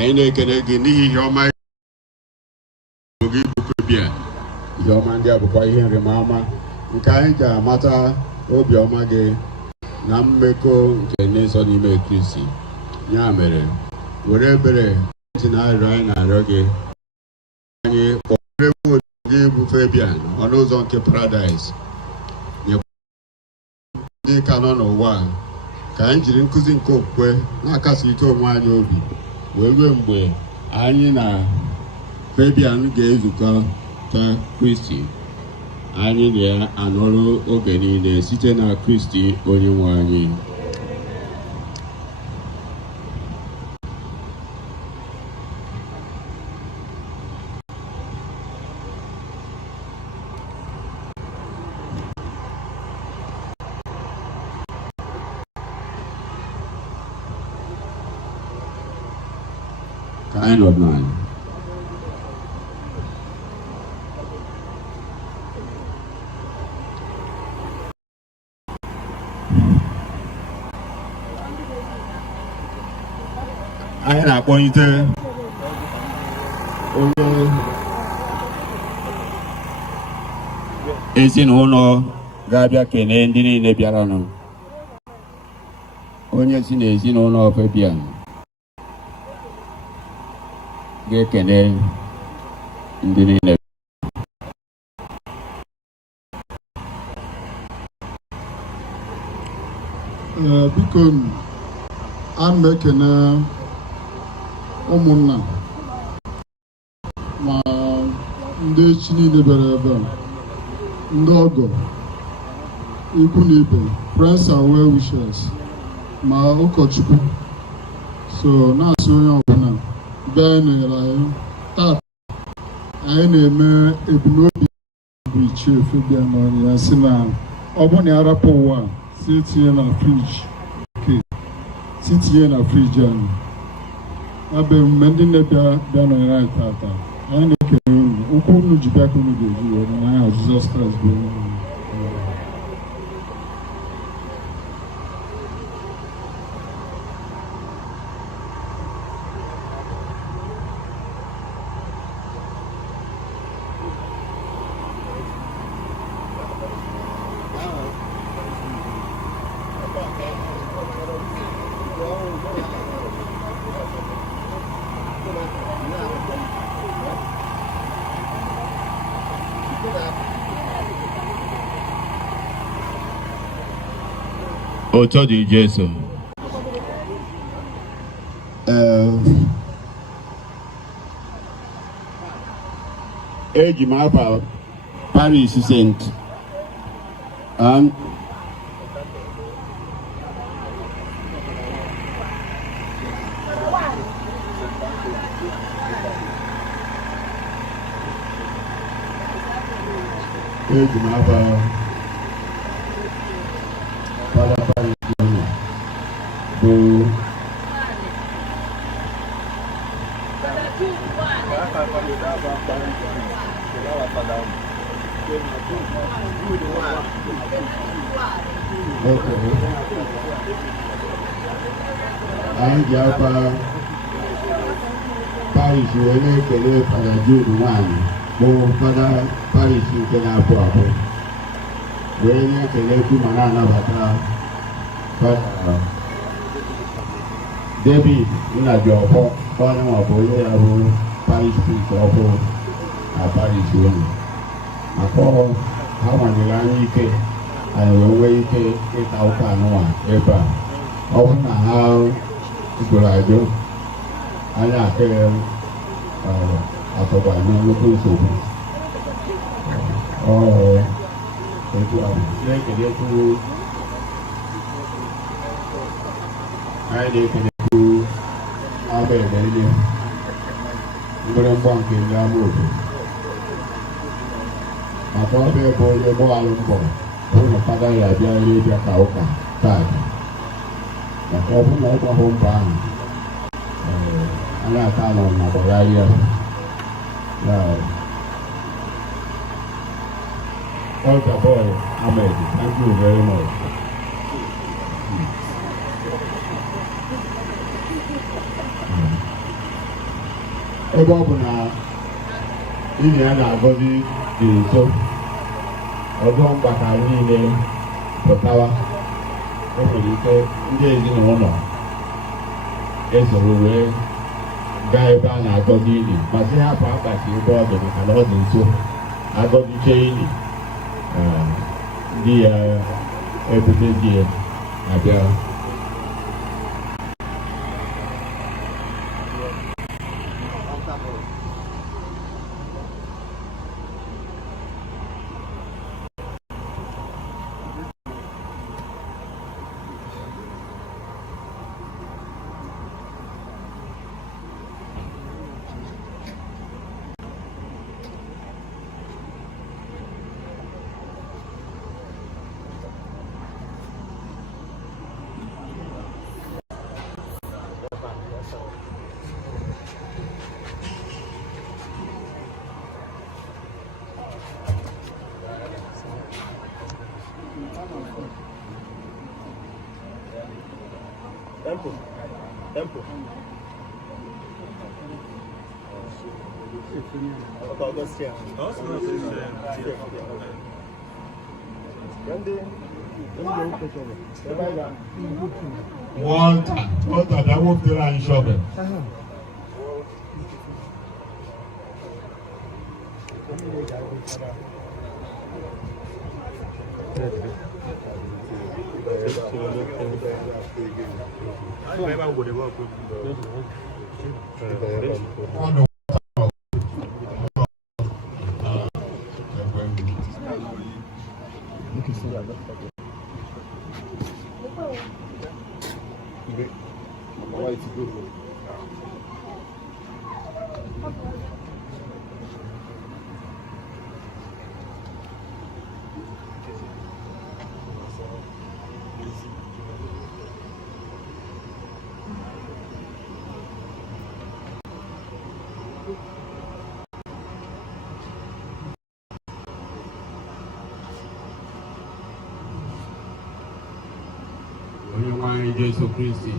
Anyị na-ekele gị n'ihi ihe ọma gị bụ Febia. Ihe ọma ndị a bụkwa ihe nrịmama nke anyị ji amata obiọma gị na mmekọ nke ndị nsọ n'ime Kristi. Ya mere, were ebere ntị na arịrịọ anyị na-arịọ gị, anyị kpọrọ otu gị bụ Fabian ọnụ ụzọ nke Paradaịs, ndị ka nọ n'ụwa ka anyị jiri nkụzi nke okwukwe na-akasi ike onwe anyị obi wee ruo mgbe anyị na Fabian ga-ezukọta Kristi. Anyị na-anọrọ oge niile site na Kristi onye nwe anyị. Ka anyị nọdụ n'ala. Anyị na-akpọlite onye ezinụlọ ga-abịa kelee ndị niile bịaranụ. Onye si n'ezinụlọ Fabian ga-ekele ndị niile. Biko ana m ekene ụmụnna ma ndị echi niile bịara ebe a, ndị ọgọ, ikwu na ibe, friends and well wishers, ma ụkọchukwu. So na-asị onye ọbụla bịa nọnyere anyị taa. Anyị na-eme ebumnobi bụ Ichie Fabian n'ọrụ ya, si na ọ bụ na ya rapụ ụwa si tinye na friji, si tinye na friji anyị. Abe mgbe ndị na-abịa nọnyere anyị tata, anyị na-ekele unu. Okwu unu ji bịa ka unu ga-eji wee n'anya Jizọs Kraịst bụ onye. Otu dị Jesu. Eji m afa Paris Saint eji m afa Father Paris bụ anyị ji afa Paris wee na-ekele Fada Jude nwanyị bụ Fada Paris nke na-apụ apụ, wee na-ekele ekwu ma na-anabata Fada David Nnadiọfọ onye nwabụ onye ya bụ Paris Priest ọhụụ na Paris unu. Maka ha nwanyere anyị ike anyị wee nwee ike ịta ụka anụnwa ebe a ọ bụrụ na ha jụrụ ajụ anya akịrị atọba na nnukwu nsogbu etu ahụ na-ekelekwu anyị na-ekelekwu ama emerile mgbịrịmgba nke ndị ama obodo maka ọbịa ebe onye gbọalụ mbọ ụlọ fada ya abịa ịbịa ka ụka taa maka ọ bụrụ na ọ gbahụ mbọ ahụ anya aka nọ na gbagharịa ya Altar boy Ahmed, thank you very much. Ebe ọ bụ na ili ya na-agọzi dị nso ọzọ mgbakọ niile pụtawa o nwere ike ndị ezinụlọ esoro wee gaa ebe a na-agọzi ili ma sị hapụ akpati ebe ọ dị maka na ọ dị nso agọziche ili ndị ya ebute di ya abịa Tempo. Walter, that won't be an shovel. Onye nwanyị Jesu Kristi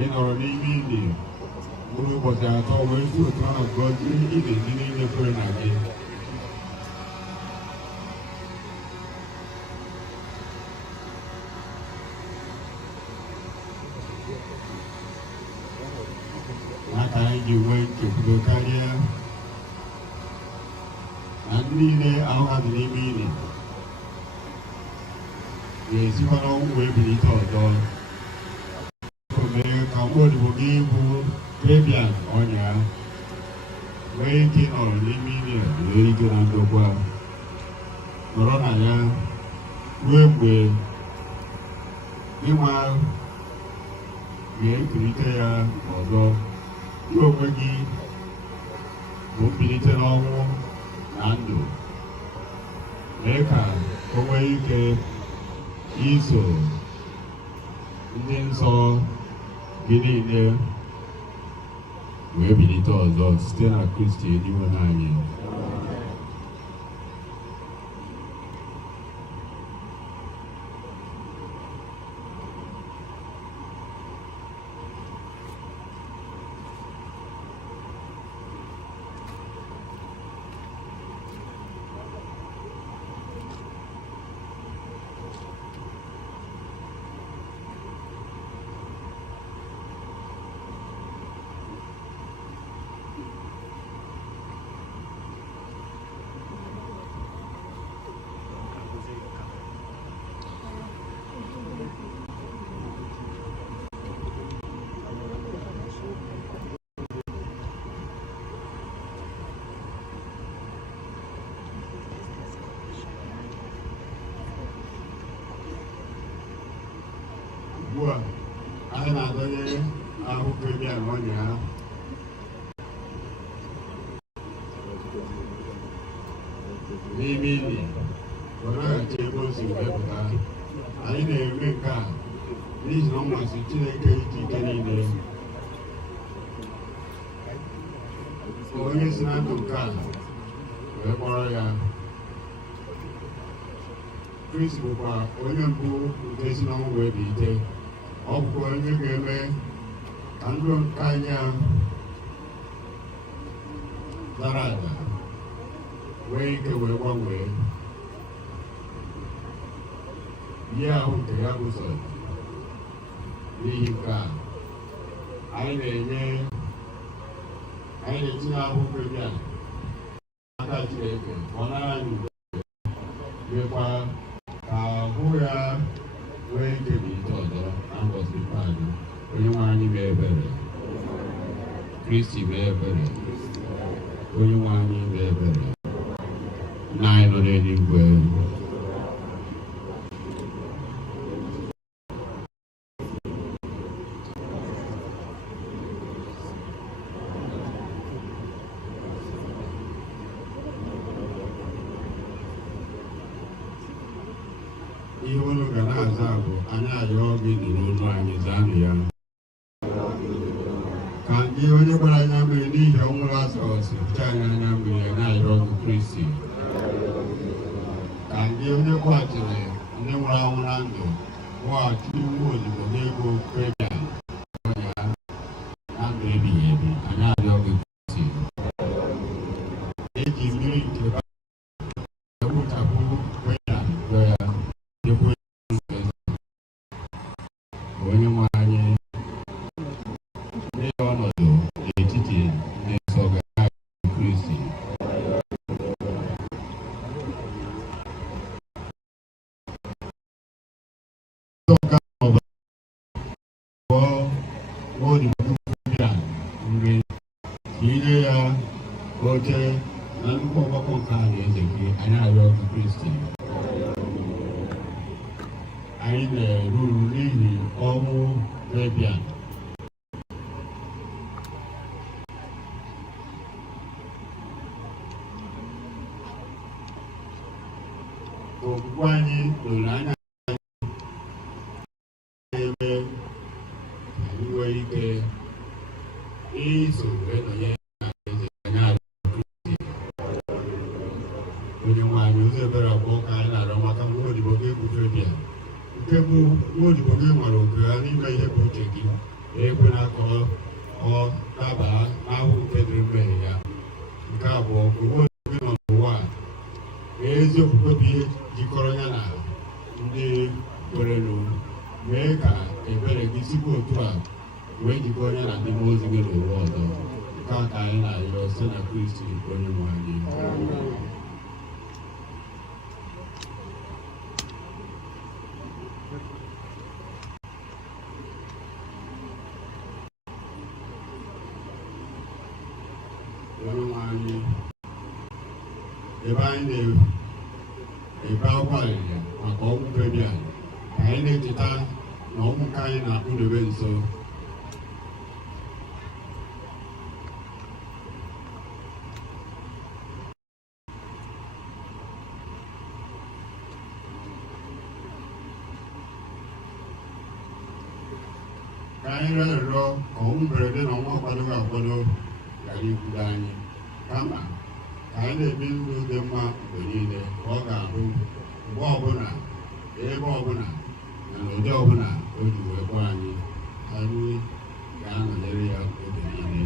ị nọrọ n'ime ili mkpụrụ ụbọchị atọ wee si otu ahụ gọzie ili ndị niile kwere na gị n'aka anyị ji nwee nchekwudo karịa na ndị niile ahụ ha dị n'ime ili ga-esikwa n'ọnwụ wee bilite ọzọ mee ka mgbe odibo gị bụ Fabian ọnya nwee ike nọrọ n'ime ili nwee ike na ndokwa nọrọ na ya ruo mgbe ịnwa ga-ekulite ya ọzọ gị onwe gị bụ mbilite n'ọnwụ na ndụ mee ka o nwee ike iso ndị nsọ gị niile wee bilite ọzọ site na Kristi onyenwe anyị. ugbu a anyị na-adọnye ahụhụ ebe a n'ọnya ha n'ime ili ọ naghachi ebe o si wepụta. Anyị na-eme nke a n'ihi na ọ masị Chineke iji ike niile. Onye si na ndụ nke a wee kpọrọ ya. Kristi bụkwa onye mbụ nke si n'ọnwụ wee bilite. Ọ bụkwa onye ga-eme ka ndụ nke anyị a dara ada nwee ike wee gbanwee ihe ahụ nke ya bụ sọ. N'ihi nke a anyị na-etinye ahụhụ ebe a aka Chineke ka ọ nara anyị udo, mekwa ka ahụ ya nwee ike bilite ọzọ na mbọsị ikpeazụ. Onye nwe anyị mee ebere, Kristi mee ebere, onye nwe anyị mee ebere. Nna anyị nọ n'eluigwe, ihe unu ga na-aza bụ anyị arịọ gị dị n'olu anyị, zaanụ ya. Ka ndị onye gbara anya mmiri n'ihi ọnwụ Lazarọs hụcha anyị anya mmiri ya na-arịọ gị Kristi. Ka ndị onye kpọghachiri ndị nwụrụ anwụ na ndụ kpọghachi ụmụ odibo n'ego Krebia ọnya na ndụ ebighị ebi, anyị arịọ gị Kristi. Eji mmiri nke ewuchapụ Krebia ya onye nwe anyị n'ebe ọnọdụ n'etiti ndị nsọ ga Kristi. Nri inye ya oche na nnukwu ọgbakọ nke a na-eze gị, anyị arịọ gị Kristi. Anyị na-eru n'ihi ọnwụ Rebian. Okwukwe anyị doro anya eme anyị nwee ike iso wee nọnye na eze anyị arịọ Kristi. Onye nwe anyị, ụzọ ebere abụọ ka anyị na-arịọ maka nwa odibo gị bụ Rebian, nke bụ nwa odibo gị nwere oge ha n'ime ihe bụ uche gị, ekwela ka ọ daba n'ahụ nke dịrị mmehie ya. Nke abụọ, nwa odibo gị nọ n'ụwa a, ezi okwukwe bụ ihe jikọrọ ya na ndị kwerenu, mee ka ebere gị sikwa otu a wee jikọọ ya na ndị mmụọ ozi gị n'ụwa ọzọ. Nke a ka anyị na-arịọ site na Kristi onye nwe anyị. Onye nwe anyị, ebe anyị na-ebe akwa alịrị maka ọnwụ Rebian, ka anyị na-echeta na ọnwụ nke anyị na-akpụdebe nso. Ka anyị rịọrọ ka ọnwụ mberede na ọnwụ akwadoghị akwado ghara ikwudo anyị, kama ka anyị na-ebi ndụ dị mma mgbe niile, ka ọ ga-abụ mgbe ọbụla, ebe ọbụla na n'ụdị ọbụla o ji wee kpọọ anyị, anyị ga-anọnyere ya oge niile.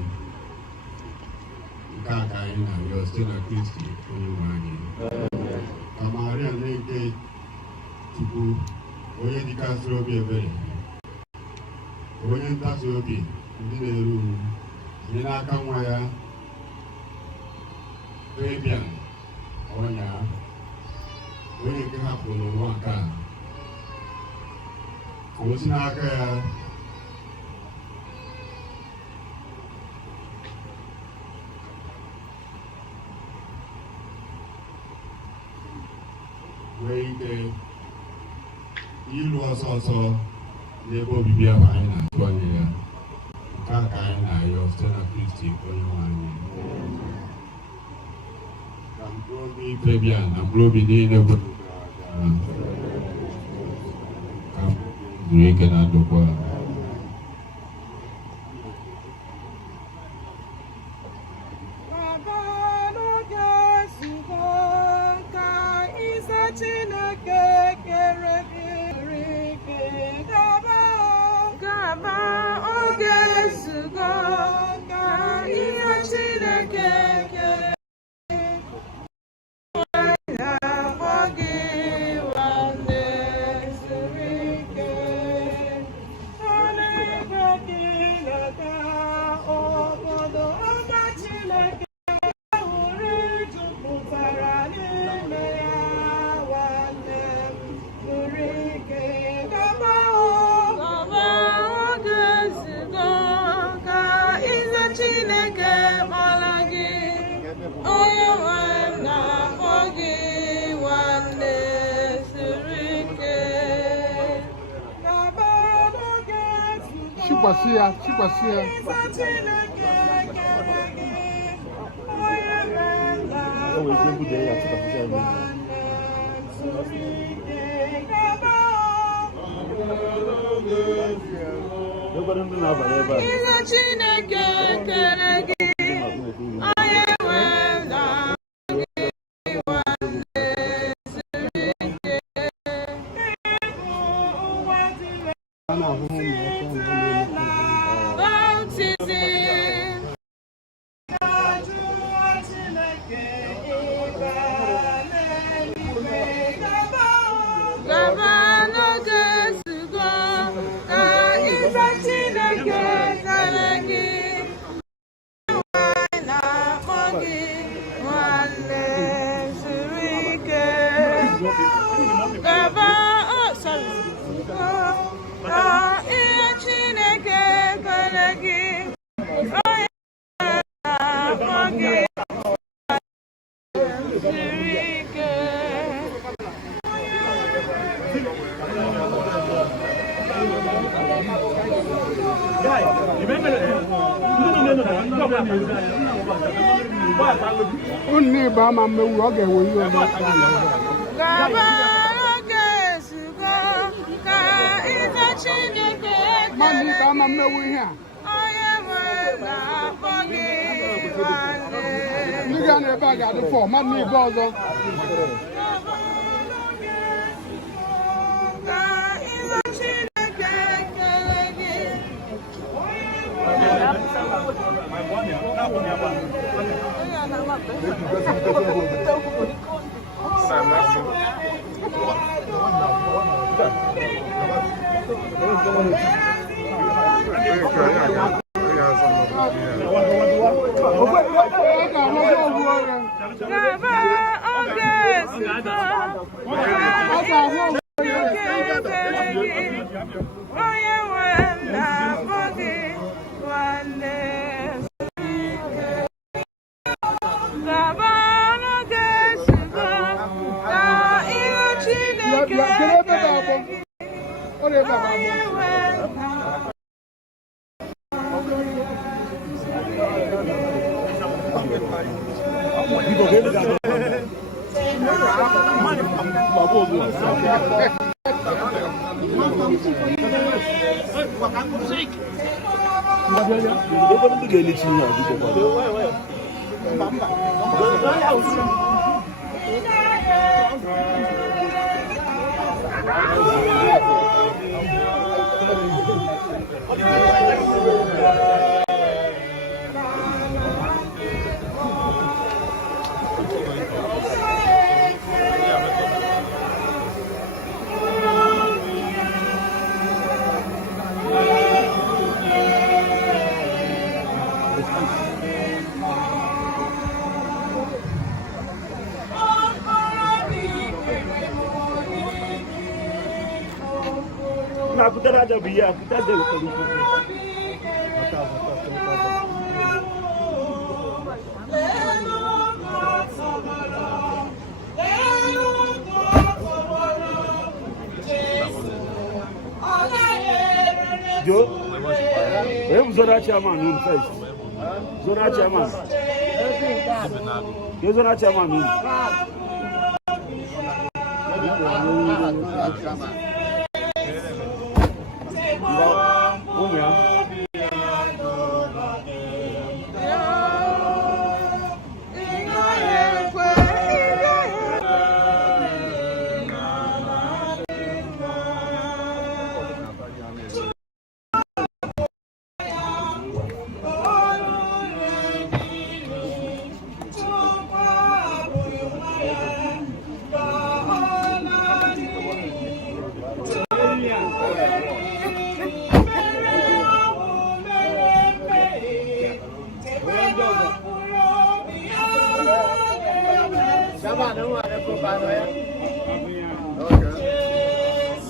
Nke a ka anyị na-arịọ site na Kristi onye nwe anyị. Ka Maria nne nke Chukwu, onye dịkasịrị obi ebere, onye ntasi obi ndị na-eru uru, nye n'aka nwa ya Rebian ọnya, onye nke hapụrụ n'ụwa nke a, ka o si n'aka ya nwee ike ilu ọsọ ọsọ n'ebe obibi ahụ anyị na-atụ anya ya. Nke a ka anyị na-arịọ site na Kristi Onyenwe anyị. Ka mkpụrụ obi ife bịa na mkpụrụ obi niile bụ ka zuru ike na ndokwa. Chikwasịa. Unni ba ma mewu oge wo yi o ba ta na ba. Gaba oge sugo ka ita Chineke. Mani ba ma mewu ihe a. Oye we na bogi wane. Ni ga na ebe a ga dị fọ mani ibe ọzọ. Akutana aja biya, kita aja kalau Oh, Joe, where was that chairman first? Zona chairman. You're Zona chairman.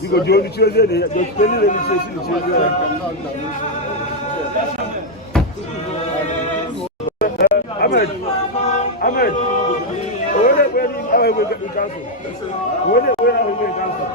Because you only choose it, you're spending any chasing the children. Ahmed, where are we going to cancel? Where are we going to cancel?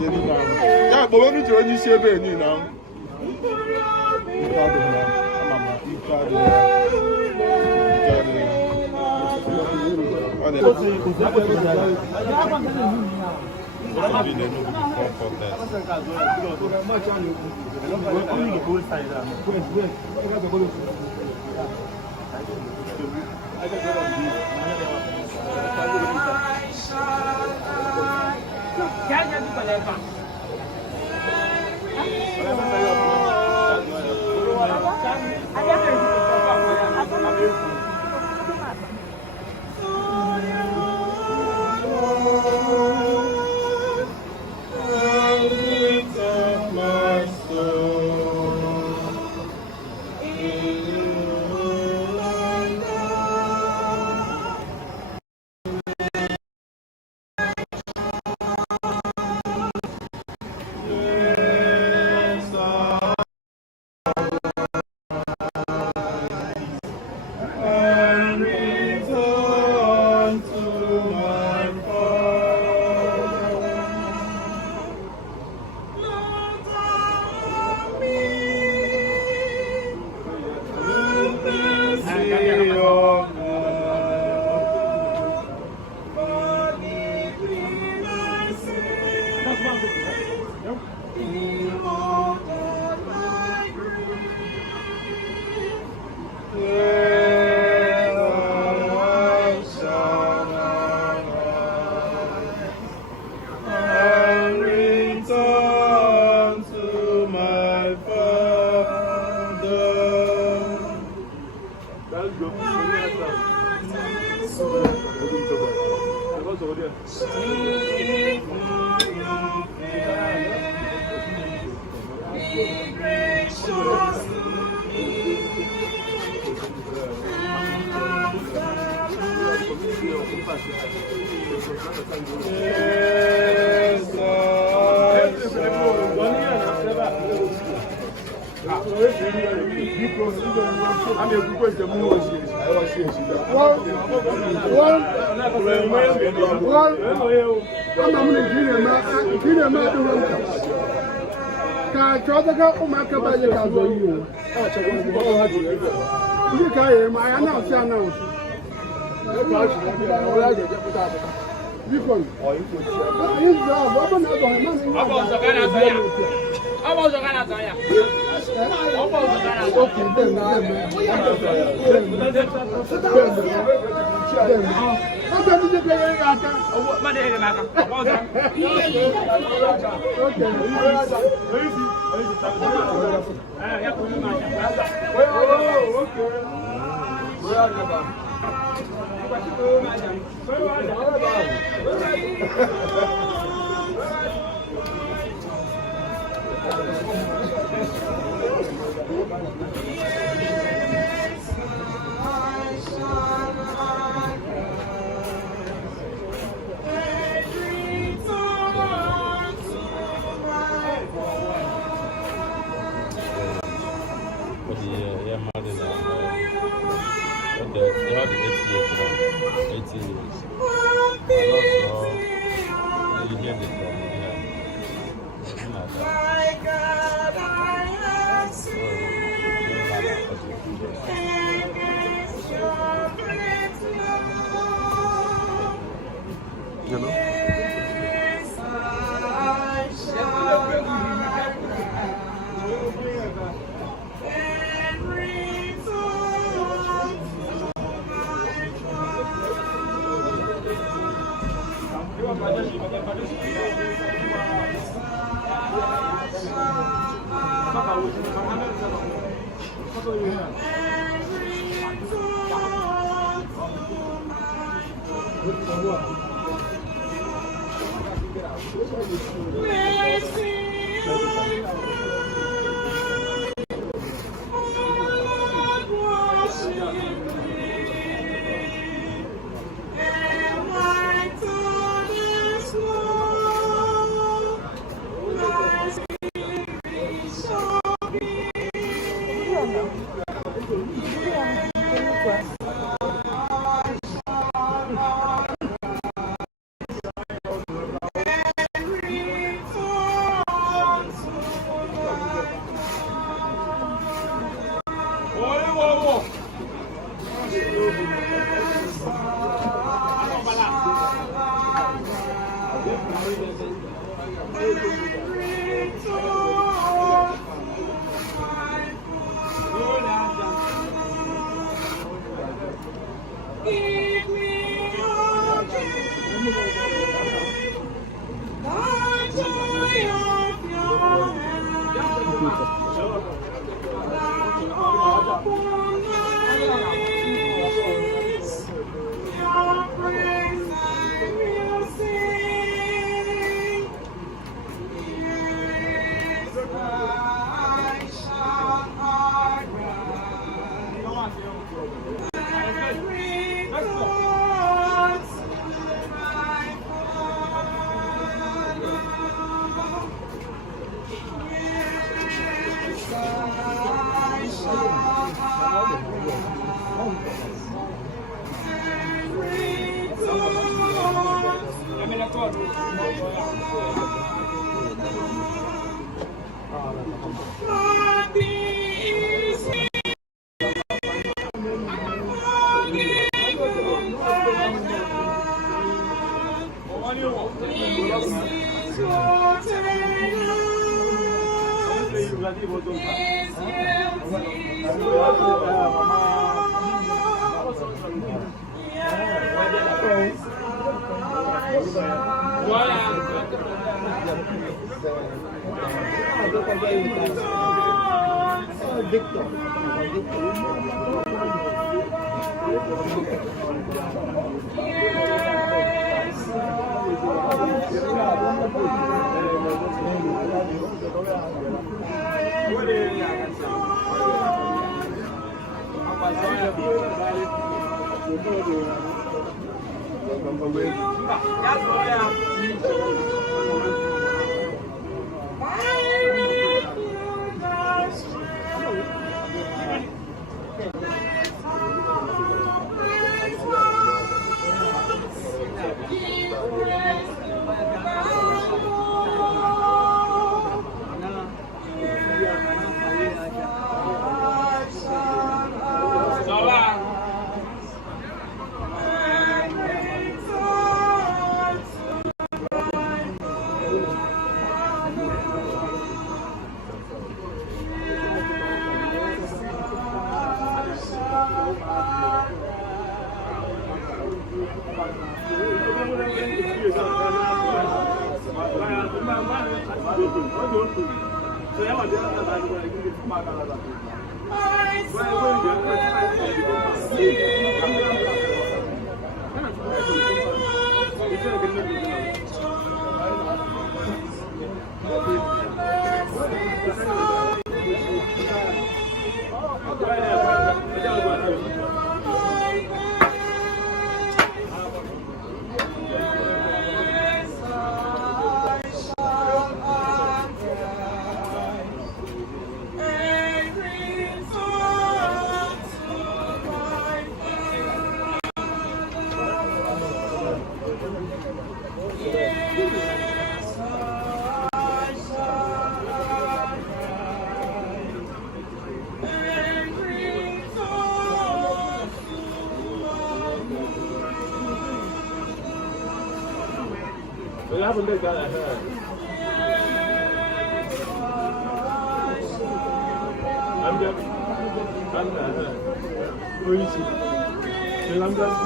Yeah, but when you only share any now. We haven't looked at that hair. I'm just, who is it? I'm just,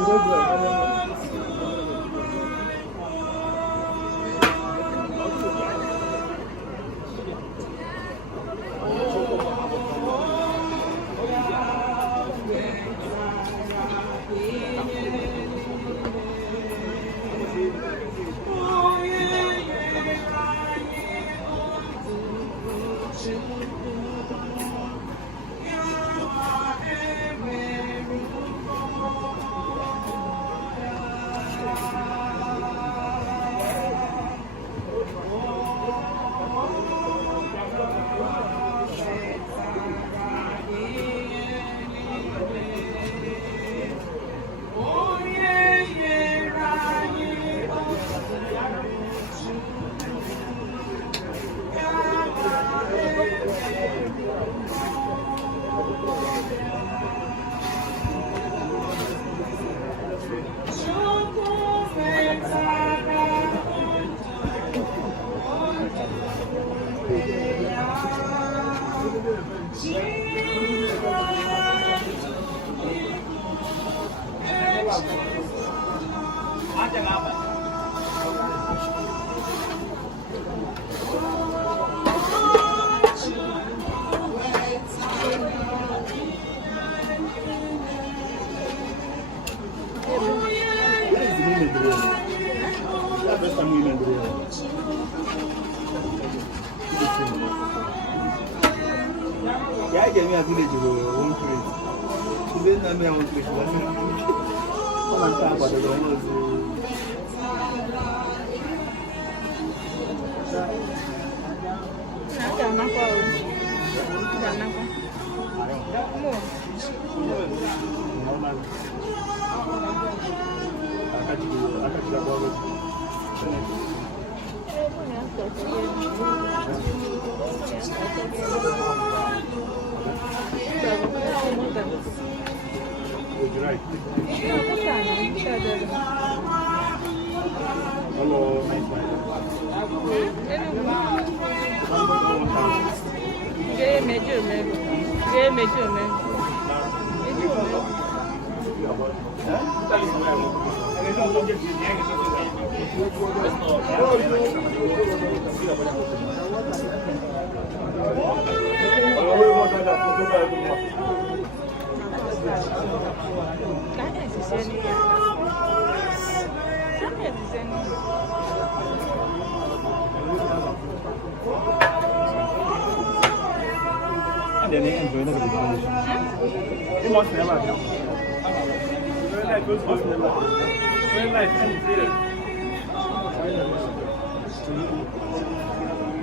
Yeah, I gave me a village one place. Today, I'm a one place. Come and talk about the Hello. the name join the population. He must never come. Very nice, very nice.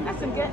That's a good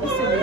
This is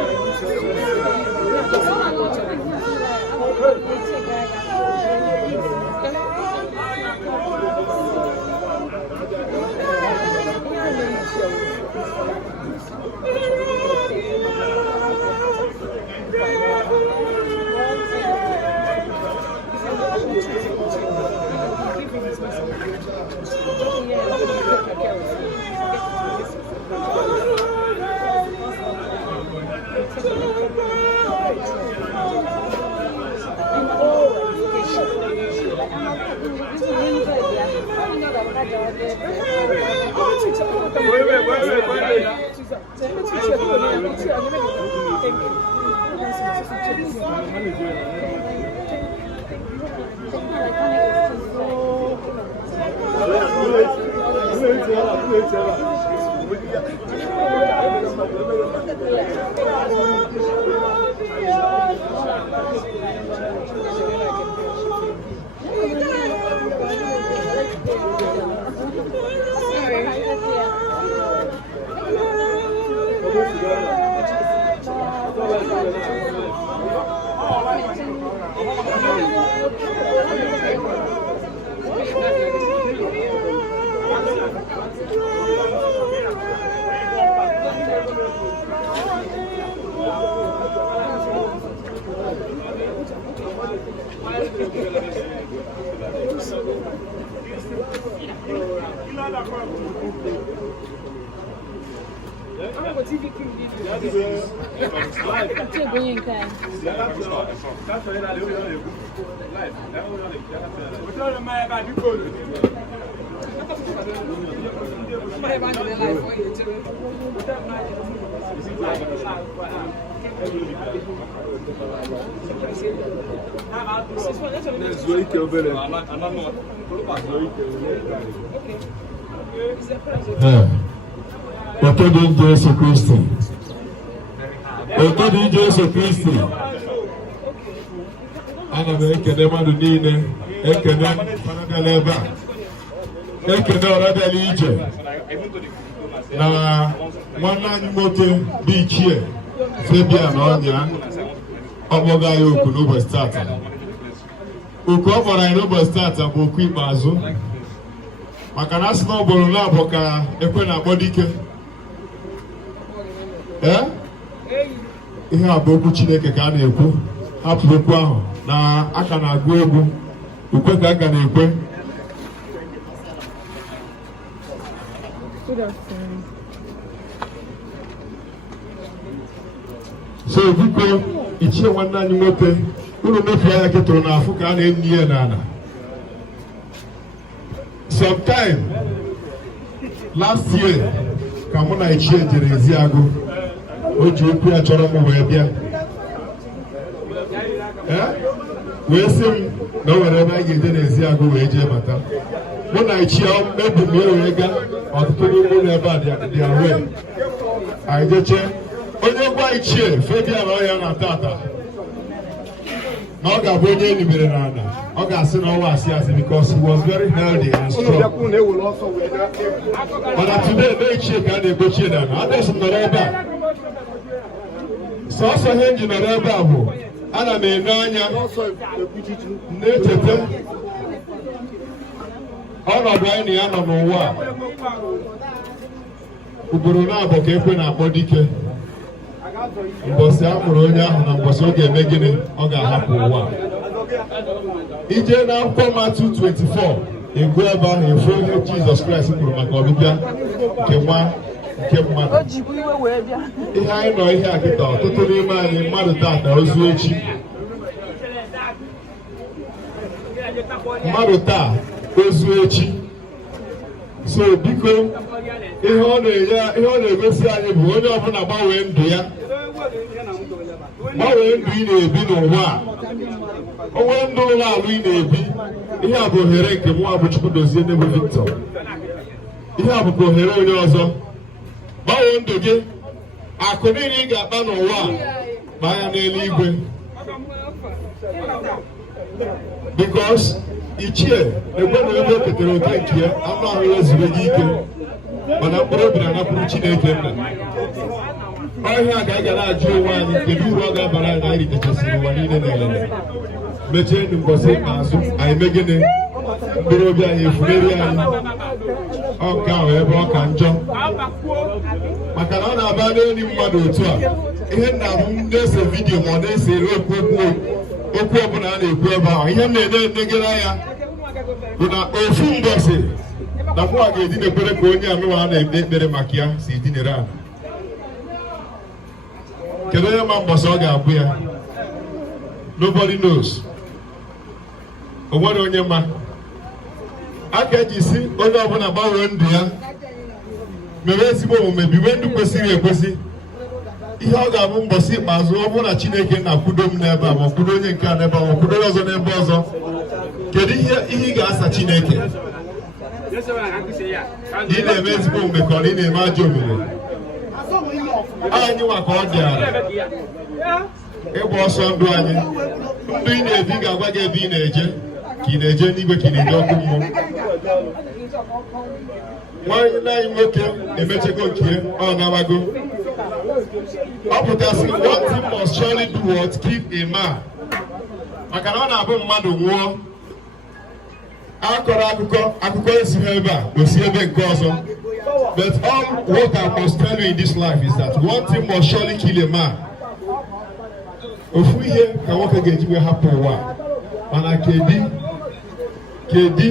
Okedi Jesu Kristi. Okedi Jesu Kristi. Ana m ekele mmadụ niile, ekele fanadala ebe a, ekele ọradala ije na nwanne anyị nwoke bụ Ichie Fabian Ọnya ọkpọga ya oku n'ụbọchị tata. Oku ọ gbara anyị n'ụbọchị tata bụ oku ikpeazụ, maka na asị na ọgbọrọ na-abụ ka ekwe na-akpọ dike. Ihe a bụ okwu Chineke ka a na-ekwu, hapụ okwu ahụ na aka na-agụ egwu, ukwe ka aka na-ekwe. So biko Ichie nwanne anyị nwoke, unu mefu anya ketụrụ n'afụ ka a na-enyi ya n'ala. Sometime last year ka mụ na Ichie jere Eziagụ, o ji okwu ya chọrọ m wee bịa, wee sị m na o nwere ebe a ga-eje n'Eziagụ wee jee bata. Mụ na Ichie ebu m wee gaa ọtụtụ n'ime ụlọ ebe a dị awe anyị jeche. Onye gwa Ichie Fabian Ọnya na tata na ọ ga-abụ onye enibere n'ala, ọ ga-asị na ọwa asị asị because he was very healthy and strong. Mana today na Ichie ka a na-egbochie n'ala. Adịsị m nọrọ ebe a, sọsọ ihe nji nọrọ ebe a bụ ana m ene anya na-echeta ọnọdụ anyị na ya nọ n'ụwa a. Ugboro na-abụ ka ekwe na-akpọ dike. Mbọsị a mụrụ onye ahụ na mbọsị ọ ga-eme gịnị, ọ ga-ahapụ ụwa. Ije n'akwụkwọ Matu 24 egwu ebe ahụ efu ihe Jizọs Kraịst kwuru maka ọbịbịa nke mmadụ. Ihe anyị nọ ihe a kịta, ọtụtụ n'ime anyị mmadụ tata ozu echi, mmadụ taa ozu echi. So biko ihe ọ na-egosi anyị bụ onye ọbụla gbanwee ndụ ya, gbanwee ndụ ị na-ebi n'ụwa a, onwe ndụ ụlọ alụ ị na-ebi. Ihe a bụ ohere nke mụ bụ Chukwudozie Nebo Victor. Ihe a bụkwa ohere onye ọzọ. Gbanwee ndụ gị, akụ niile ị ga-akpa n'ụwa a gbaa ya n'eluigwe, because Ichie egwe na ebe o ketere oke nke ya, anụ ahụ ya zuru gị ike, mana mkpụrụ obi na-anakwuru Chineke nna. Ọhịa ka anyị ga na-ajụ onwe anyị kedu uru ọ ga-abara anyị na anyị ritechasịrị ụwa niile na-elele. Mechie ndị mbọsị ikpeazụ anyị mee gịnị, mkpụrụ obi anyị efuneri anyị. Ọ nke ahụ ebe ọ ka njọ, maka na ọ na-aba n'enyi mmadụ otu a. Ihe nna m na-ese vidiyo ma ọ na-ese okwu ọbụla a na-ekwu ebe ahụ, ihe m na-enegere anya bụ na ofu mbọsị na mụ a ga-edina ekpere ka onye anụwa a na-ekpe ekpere maka ya si edinere ala. Kedu onye ma mbọsị ọ ga-abụ ya? Nobody knows. O nwere onye ma. A ga-eji si onye ọbụla gbanwee ndụ ya, mewe ezigbo omume, biwe ndụ kwesịrị ekwesị. Ihe ọ ga-abụ mbọsị ikpeazụ ọ bụrụ na Chineke na-akwudo m n'ebe a ma kwudo onye nke a n'ebe a ma kwudo onye ọzọ n'ebe ọzọ. Kedu ihe ị ga-asa Chineke? Ị na-eme ezigbo omume ka ọ na ị na-eme ajọ omume? Anyị nwa ka ọ dịara ịgba ọsọ ndụ anyị. Ndụ ị na-ebi ga-agwa gị ebe ị na-eje, ka ị na-eje n'igwe ka ị na-eje ọkụ mmụọ. Nwaanyị anyị nwoke emechego nke ọ gabago. Ọ pụtasị one thing must surely do what keep a man. Maka na ọ na-abụ mmadụ nwụọ, akọrọ akụkọ esi ha ebe a gosi ebe nke ọzọ. But all what I must tell you in this life is that one thing must surely kill a man. Ofu ihe ka nwoke ga-eji wee hapụ ụwa, mana kedu ihe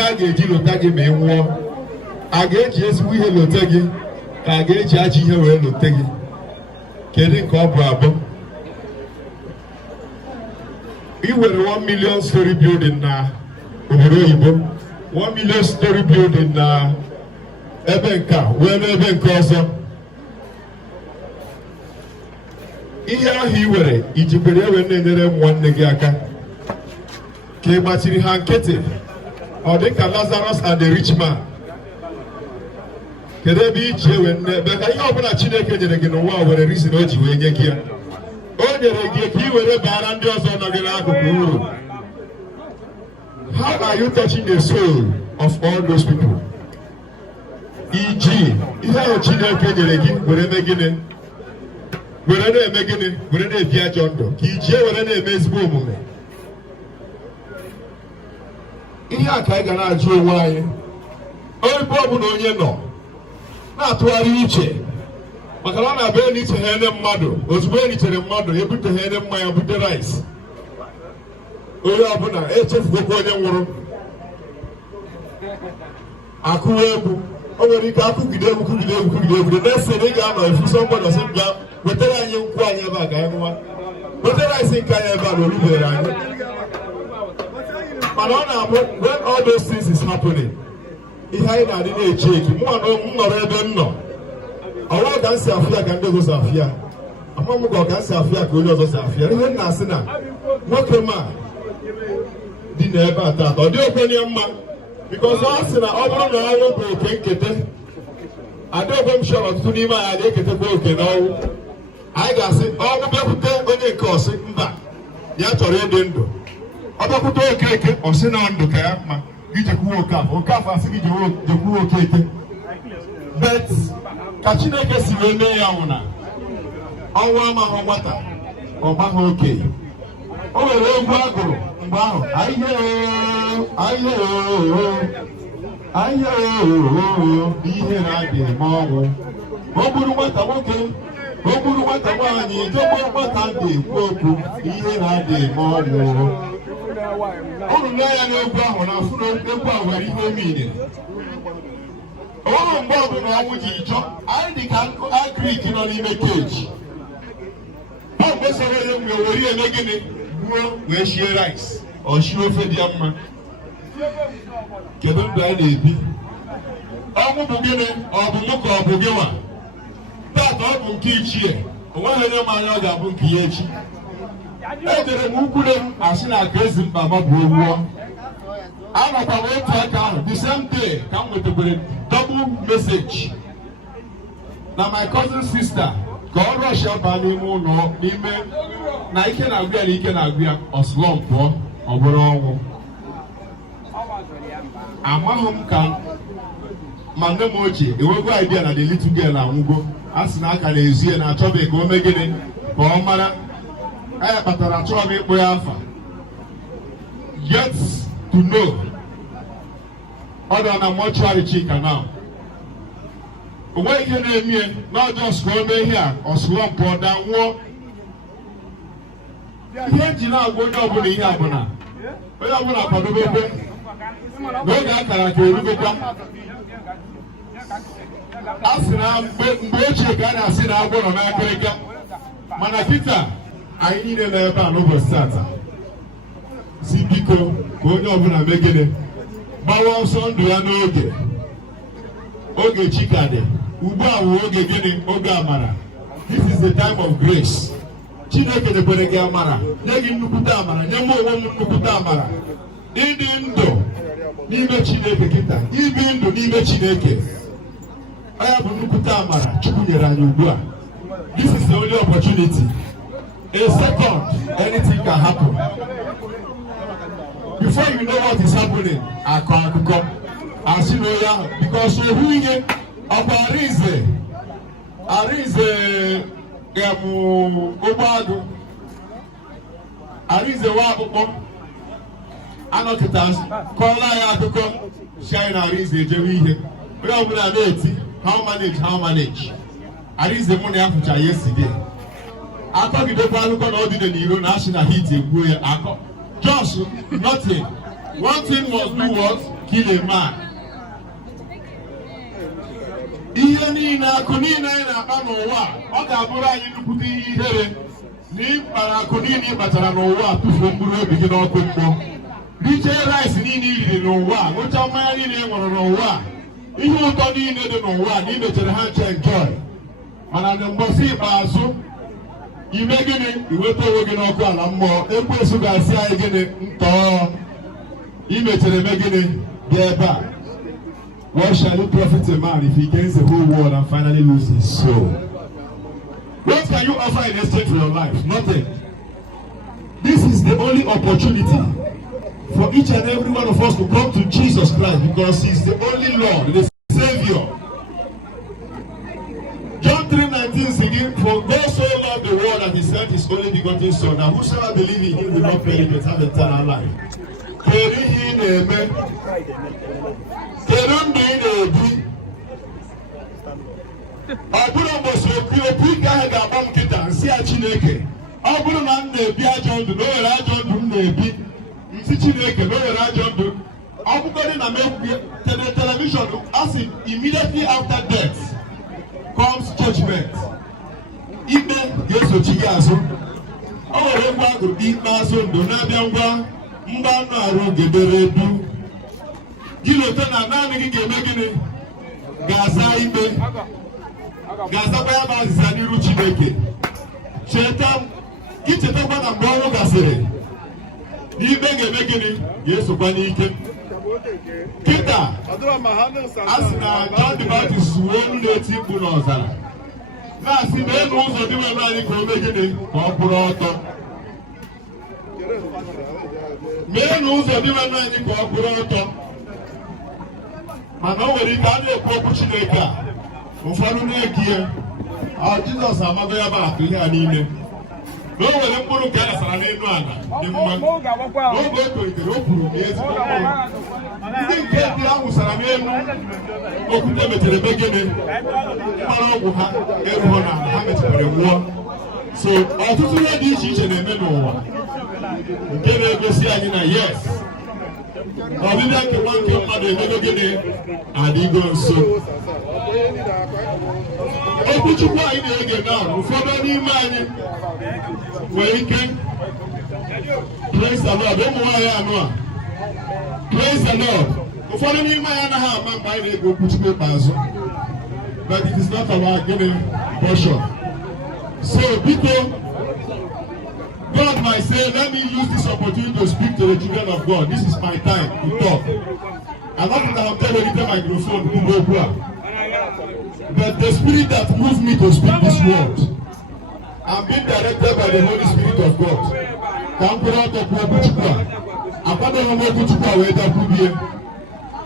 a ga-eji lota gị ma ị nwụọ? A ga-eji ezigbo ihe lote gị ka a ga-eji ajọ ihe wee lote gị? Kedu nke ọ bụ abụ? I nwere 1 million story building na obodo oyibo, 1 million story building na ebe nke a wee n'ebe nke ọzọ. Ihe ahụ i were ijikwere ewe na-enyere nwanne gị aka ka ị gbachiri ha nkịtị. Ọ dị ka Lazarus and the rich man. Kedu ebe iji ewe nne ebe ka ihe ọbụla Chineke nyere gị n'ụwa were reason o ji wee nye gị ya? O nyere gị ka ị were baara ndị ọzọ nọ gị n'akụkụ uru. How are you touching the soul of all those people? Iji ihe ahụ Chineke nyere gị were mee gịnị? Were na-eme gịnị? Were na-ebi ajọ ndụ ka iji were na-eme ezigbo omume. Ihe a ka anyị ga na-ajụ onwe anyị ebe ọ bụla onye nọ na-atụgharị uche, maka na ọ na-abịa n'iche ha ene mmadụ, ozugbo enichere mmadụ ebute ha ene mmanya, bute rice. Onye ọbụla echefugokwa onye nwụrụ. Akụwa egwu, o nwere ike akụgide egwu na-ese na ị ga-anọ efuso mgbada sị bịa wetara anyị nkwụ anyị ebe a ka anyị nwa, wetara anyị nke anyị ebe a na olubere anyị. Mana ọ na-abụ when all those things is happening, ihe anyị na-adị na-eche eki mụ nọrọ ebe m nọ, ọwa ka m si afụ ya ka ndị ọzọ si afụ ya, ama m ka m si afụ ya ka onye ọzọ si afụ ya. Ihe m na-asị na nwoke ma dị n'ebe a taata ọ dị okwenye mma, because ọ sị na ọ bụrụ na ọnwụ bụ oke nketa, adịokwe m shọrọ ọtụtụ n'ime anyị na-eketekwa oke n'ọnwụ. Anyị ga-asị ọnwụ bịakwute onye nke ọsị mba ya chọrọ ịdị ndụ, ọ bịakwute okeke ọsị na ndụ ka ya mma gị jekwuwe okafọ asị gị jekwuwe okeke. Bet ka Chineke si wee mee ya nwụ na ọnwụ amaghị nwata ọ gbaghị okenye. O nwere egwu agụrụ mgbe ahụ, ihe na-adị eme ọnwụ. O gburu nwata nwoke, o gburu nwata nwaanyị, ejogbo nwata dị ekwu okwu, ihe na-adị eme ọnwụ. Unu lee ya n'egwu ahụ na afụ na egwu a nwere ihe omine. Ọrụ mgbe ọbụla ọnwụ ji chọ, anyị dị ka agrik nọ n'ime keji. Ọ gbesara onye mgbe were eme gịnị? Gbuo wee shie rice, ọ shie ofe dị ya mma. Kedu ndụ anyị na-ebi? Ọnwụ bụ gịnị? Ọ bụ mụ ka ọ bụ gị nwa? Taata ọ bụ nke ichie, o nweghị onye ma anya ọ ga-abụ nke ya echi. Ejere m ukwure m asị na aka ezi mkpa ma bụ ewuo. Anọkwa m otu aka ahụ the same day ka m nwetakwere double message na my cousin sister ka ọ rọshia baa n'ime ụlọ n'ime na ike na-agụ ya na ike na-agụ ya ọsụlọ pụọ ọ bụrụ ọnwụ. Amaghị m ka ma nne m ochie ewego idea na the little girl anwụgo, a sị na aka na-ezu ya na achọbeghị ka o mee gịnị ka ọ mara. Anyị kpatara achọrọ m ịkpụ ya afa. Yet to know ọ dọ na mortuary Chika now. O nweghị ihe na-eme na just ka o mee ihe a ọsụlọ mpụ da nwụọ. Ihe nji na-agwa onye ọbụla ihe abụna onye ọbụla kwadobe ebe n'oge akara aka erugokwa. A sị na mgbe ochie ka a na-asị na agwọ nọ n'akịrịka, mana kịta anyị niile nọ ebe a n'ụbọchị tata si biko ka onye ọbụla megide gbawa ọsọ ndụ ya n'oge. Oge chikadị ugbu a wụ oge gịnị? Oge amara. This is the time of grace. Chineke nyekwere gị amara, nye gị nnukwute amara, nye m onwe m nnukwute amara. Ịdị ndụ n'ime Chineke kịta, ibi ndụ n'ime Chineke, ọ ya bụ nnukwute amara Chukwu nyere anyị ugbu a. This is the only opportunity. A second, anything can happen. Before you know what is happening, akọ asị na onye ahụ, because ohu ihe ọkwa Arinze ụgbọagụ, Arinze wa akpụkpọ anọkịta kọọla ya akụkọ si anyị na Arinze ejewe ihe. Onye ọbụla na-eti how manage. Arinze mụ na ya fụcha yesterday. Akọgidekwa akụkọ na ọ dị n'iro na asị na hit egbuo ya akọ. Just nothing. One thing must do what? Kill a man. Ihe niile akụ niile anyị na-akpa n'ụwa ọ ga-abụrụ anyị nnukwute ihe ihere na ịkpara akụ niile ị kpatara n'ụwa tụfuo mkpụrụ obi gị n'ọkụ mmụọ. Richee rice niile i riri n'ụwa, ṅụcha mmanya niile ị ṅụrụ n'ụwa, ihe ụtọ niile dị n'ụwa na imechere ha nche enjoy. Mana na mbọsị ikpeazụ ime gịnị? Iweta onwe gị n'ọkụ ala mmụọ. Ekwensu ga-asị anyị gịnị? Ntọọ imechere eme gịnị? Bịa ebe a. What shall it profit a man if he gains the whole world and finally loses his soul? What can you offer in exchange for your life? Nothing. This is the only opportunity for each and every one of us to come to Jesus Christ, because He's the only Lord, the Savior. John 3:19 saying, "For God so loved the world that He sent His only begotten Son, that whosoever believes in Him will not perish but have eternal life." Kedu ihe ị na-eme? Kedu ndụ ị na-ebi? Ọ bụrụ mgbọsị okwu ike ahụ ga-agba m nkịta nsị ya Chineke, ọ bụrụ na m na-ebi ajọ ndụ na o nwere ajọ ndụ m na-ebi, nsị Chineke na o nwere ajọ ndụ. Ọ bụgodị na m televishọn asị immediately after death comes judgment. Ikpe ga-esochi gị azụ. O nwere egwu agụrụ ikpeazụ ndụ na-abịa ngwa mgba anụ arụ gedere edu. Gị lote na naanị gị ga-eme gịnị? Ga-aza ikpe, ga-azakwa ya bụ azịza n'iru Chineke. Gị chetakwa na mgbe ọnwụ gasịrị n'ikpe ga-eme gịnị? Ga-esokwa n'ike. Kịta a sị na John the Baptist wee elu na-eti mkpu n'ọzara na-asị na elu ụzọ dị nwere anyị ka o mee gịnị? Ka ọ kwụrụ ọtọ. Mee n'ụzọ dị nwere anyị ka ọ kwụrụ ọtọ. Mana o nwere ike a na-ekwu okwu Chineke a, ụfọdụ na-eki ya Jizọs amago ya bụ akụ ihe a niile na o nwere mkpụrụ nke a nasara n'elu ala dị mma. N'oge o tolitere o kwuru na ezigbo mkpụrụ. Ndị nke dị awụsara n'elu okwute mechara ebe gịnị? Mkpara ọgwụ ha erughọ na ha mechakwara nwụọ. So ọtụtụ ihe dị iche iche na-eme n'ụwa nke na-egosi anyị na yes, ọbịbịa nke nwa nke mmadụ emego gịnị? Adịgo nso. Okwu Chukwu anyị na-ege na ụfọdụ n'ime anyị nwere ike praise the Lord. Ụmụ nwaanyị anụ a praise the Lord. Ụfọdụ n'ime anyị anaghị ama mgbe anyị na-ege okwu Chukwu ikpeazụ, but it is not our giving portion. So biko, God might say, let me use this opportunity to speak to the children of God. This is my time to talk. I'm not going to tell you the microphone to go over. But the spirit that moved me to speak this word, I'm being directed by the Holy Spirit of God.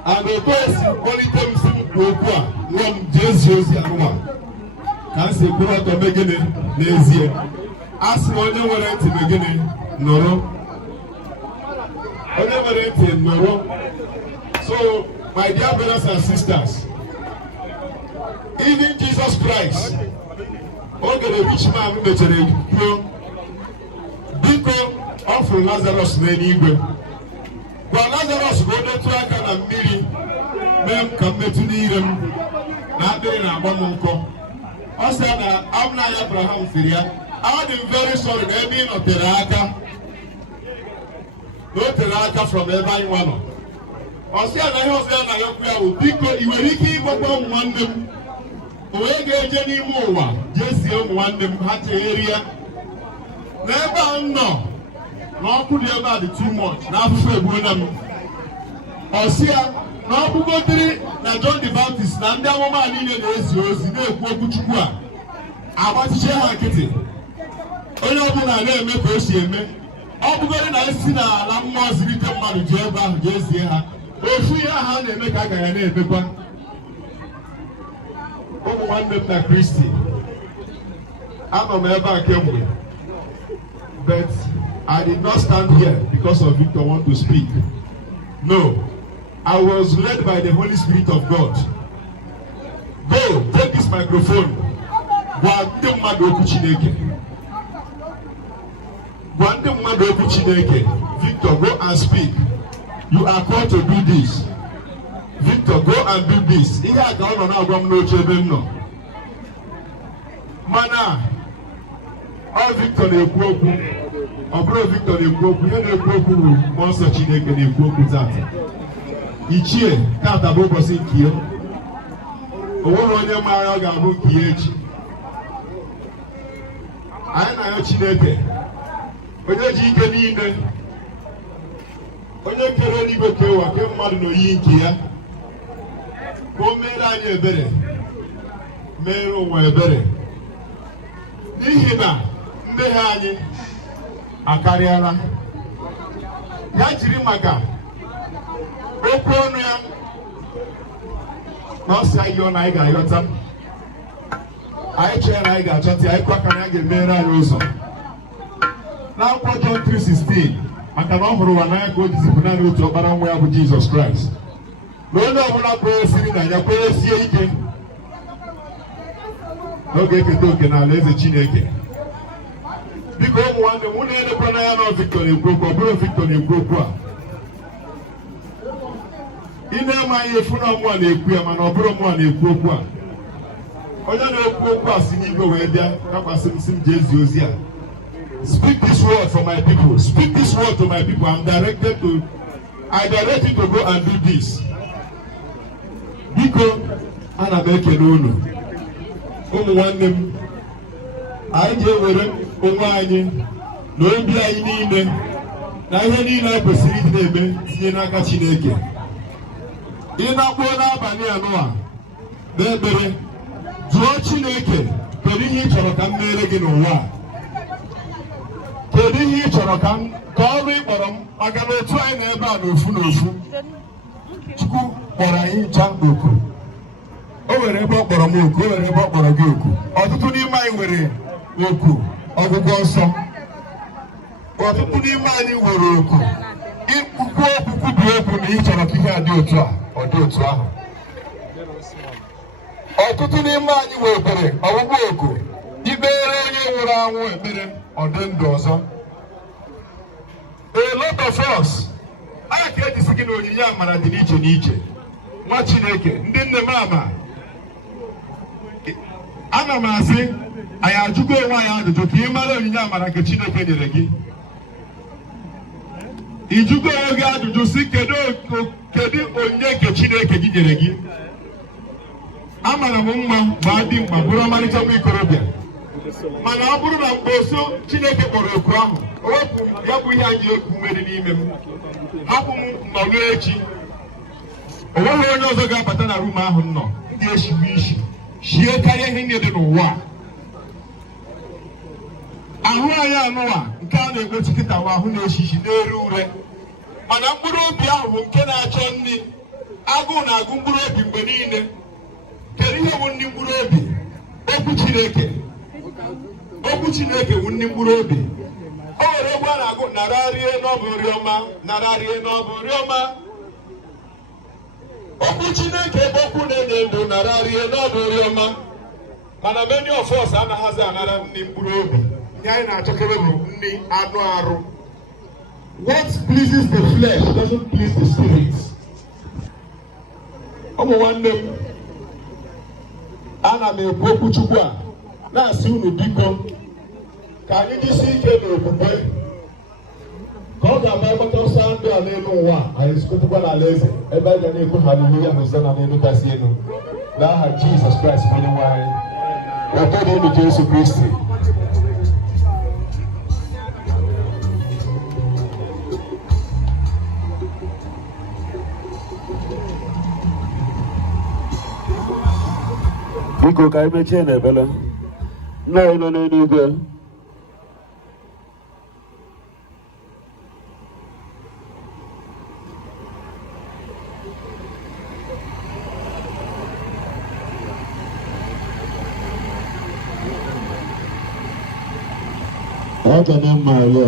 And the voice only tells me to go from Jesus can say, "Go out of beginning, lazy." Ask one where to beginning, no. So, my dear brothers and sisters, even Jesus Christ, all the rich man Biko offer Lazarus n'eluigwe. gwa Lazarus ka o metụ aka na mmiri mee ka mmetụ n'ire m na akpịrị na-agba m nkọ. Ọ sị na abụna ya Abraham sịrị ya, I am very sorry na ebe ị nọtere aka na o tere aka from ebe anyị nwa nọ. Ọ sị na ihe ọzọ ya na-ayọkwu ya bụ, biko ị nwere ike ịgbakwa ụmụ nwanne m o wee ga-eje n'ime ụwa jee sie ụmụ nwanne m ha chegherie ya n'ebe a m nọ na ọkụ dị ebe a dị too much na afụfụ egbuola m. Ọ sị ya na ọ bụgodiri na John the Baptist na ndị amụma niile na-ezi ozi na-ekwu okwu Chukwu a agbachiche ha nkịtị, onye ọbụla na-eme ka o si eme. Ọ bụgodị na esi n'ala mmụọ zirite mmadụ ji ebe ahụ ga-ezie ha, ofu ihe ahụ a na-eme ka a ga ya na-emekwa. Ụmụ nwanne m na Kristi, anọ m ebe a kemgbe, but I did not stand here because of Victor want to speak. No, I was led by the Holy Spirit of God. Go, take this microphone. Gwa ndị mmadụ okwu Chineke. Gwa ndị mmadụ okwu Chineke. Victor, go and speak. You are called to do this. Victor, go and do this. Ihe a ka ọ nọ na-agwa m n'oche ebe m nọ. Mana ọ Victor na-ekwu okwu. Ọ bụrụ Victor na-ekwu okwu, ihe na-ekwu okwu bụ mmụọ nsọ Chineke na-ekwu okwu tata. Ichie tata bụ ụbọchị nke ya. O nweghị onye maara ọ ga-abụ nke ya echi. Anyị na-ayọ Chineke, onye ji ike niile, onye kere eluigwe ka ụwa ke mmadụ n'oyiyi nke ya, ka o meere anyị ebere, meere ụwa ebere, n'ihi na mmehie anyị akarịala. Ya jiri maka okwu ọnụ ya na ọsị anyị ọ na anyị ga-ayọta, anyị chere na anyị ga-achọta ya, anyị kwa ka na ya ga-emere anyị ụzọ. N'akwụkwọ John 3:16, maka na ọ hụrụ ụwa n'anya ka o jizipụ naanị otu ọkpara nwa ya bụ Jizọs Kraịst, na onye ọbụla kwenyesiri na ya kwenyesie ike n'oge eketa oke n'ala eze Chineke. Biko ụmụ nwanne m, na-elekwa n'anya na Victor na-ekwu okwu, ọ bụrụ Victor na-ekwu okwu a. Ị na-eme anyị efu na mmụọ na-ekwu ya, mana ọ bụrụ mmụọ na-ekwu okwu a. Onye na-ekwu okwu a si n'igwe wee bịa kakwasị m si m jee zie ozi a. Speak this word for my people. Speak this word to my people. I direct you to go and do this. Biko, ana m ekele unu. Ụmụ nwanne m, anyị ga-ewere onwe anyị na obi anyị niile na ihe niile anyị kwesịrị ịdị na-eme tinye n'aka Chineke. Ị na-akpọ n'abalị anọ a n'ekpere, jụọ Chineke, kedu ihe ị chọrọ ka m mere gị n'ụwa a? Kedu ihe ị chọrọ ka ọrụ ị kpọrọ m? Maka na otu anyị na ebe a n'ofu n'ofu, Chukwu kpọrọ anyị ncha oku. O nwere ebe ọ kpọrọ m oku, o nwere ebe ọ kpọrọ gị oku. Ọtụtụ n'ime anyị nwere oku ọgwụgwọ nsọ, ọtụtụ n'ime anyị nwere oku ikwukwu okwu, kwubi okwu na ị chọrọ ka ihe a dị otu a, ọ dị otu ahụ. Ọtụtụ n'ime anyị nwekwara ọgwụgwọ oku ikpere onye nwụrụ anwụ ekpere ọ dị ndụ ọzọ. A lot of us, a ka ejisi gị na onyinye amara dị n'iche n'iche. Nwa Chineke, ndị nne m ama, ana m asị anyị ajụgo onwe anyị ajụjụ ka ị mara onyinye amara nke Chineke nyere gị. Ijugo onwe gị ajụjụ si kedu onyinye nke Chineke gị nyere gị. Amara m mma ma dị mkpa bụrụ ọmarịcha nwa ikorobịa, mana ọ bụrụ na mkposo Chineke kpọrọ oku ahụ, o wepụ ya bụ ihe anyị ekwu mmeri n'ime m, hapụ m nọlụ echi. O nweghị onye ọzọ ga-abata na rum ahụ nọ, m ga-eshiwe isi shie karịa ihe niile dị n'ụwa. Ahụ anyị anụwa nke a na-ekwechi kịta nwa ahụ na-eshi isi na-ere ure, mana mkpụrụ obi ahụ bụ nke na-achọ nri. Agụụ na-agụ mkpụrụ obi mgbe niile. Kedu ihe bụ nri mkpụrụ obi? Okwu Chineke. Okwu Chineke bụ nri mkpụrụ obi. O nwere egwu a na-agụ, nararie n'ọbụ nri ọma, nararie n'ọbụ nri ọma. Okwu Chineke ebe okwu na-enye ndụ, nararie n'ọbụ nri ọma. Mana many of us anaghịzi anara nri mkpụrụ obi. Ihe anyị na-achọkere bụ nri anụ arụ. what pleases the flesh doesn't please the spirit. Ụmụ nwanne m, ana m ekwu okwu Chukwu a na-asị unu biko ka anyị jisi ike n'okwukwe ka ọ ga-ama ịgbata ọsọ ndụ a n'elu ụwa anyị zụkọtakwa n'ala eze ebe a ga na-ekwu haleluya hosana n'elu kasị elu n'aha Jizọs Kraịst onye nwe anyị. Udo dịrị Jesu Kristi. Biko ka anyị mechie n'ebele. Nna anyị nọ n'eluigwe, ọ ga na-eme ala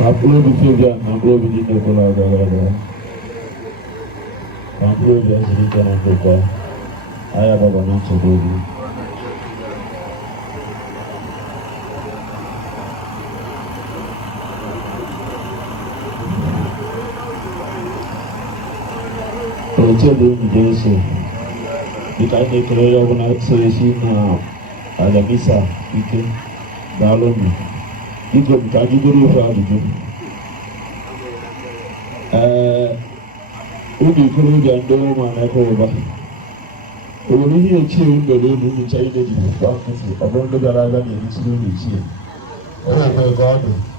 Approve Sylvia, approve the Nicola Galaga. Approve the Sylvia and Coca. I have a banana to do. Jesu, because they create organization Alamisa, Ike, Daloni, Iko Kajiguru Fabio. Ubi Kuru and Doma and Ekova. We hear children the road in China, about the Garaga and his room is here. Oh my God.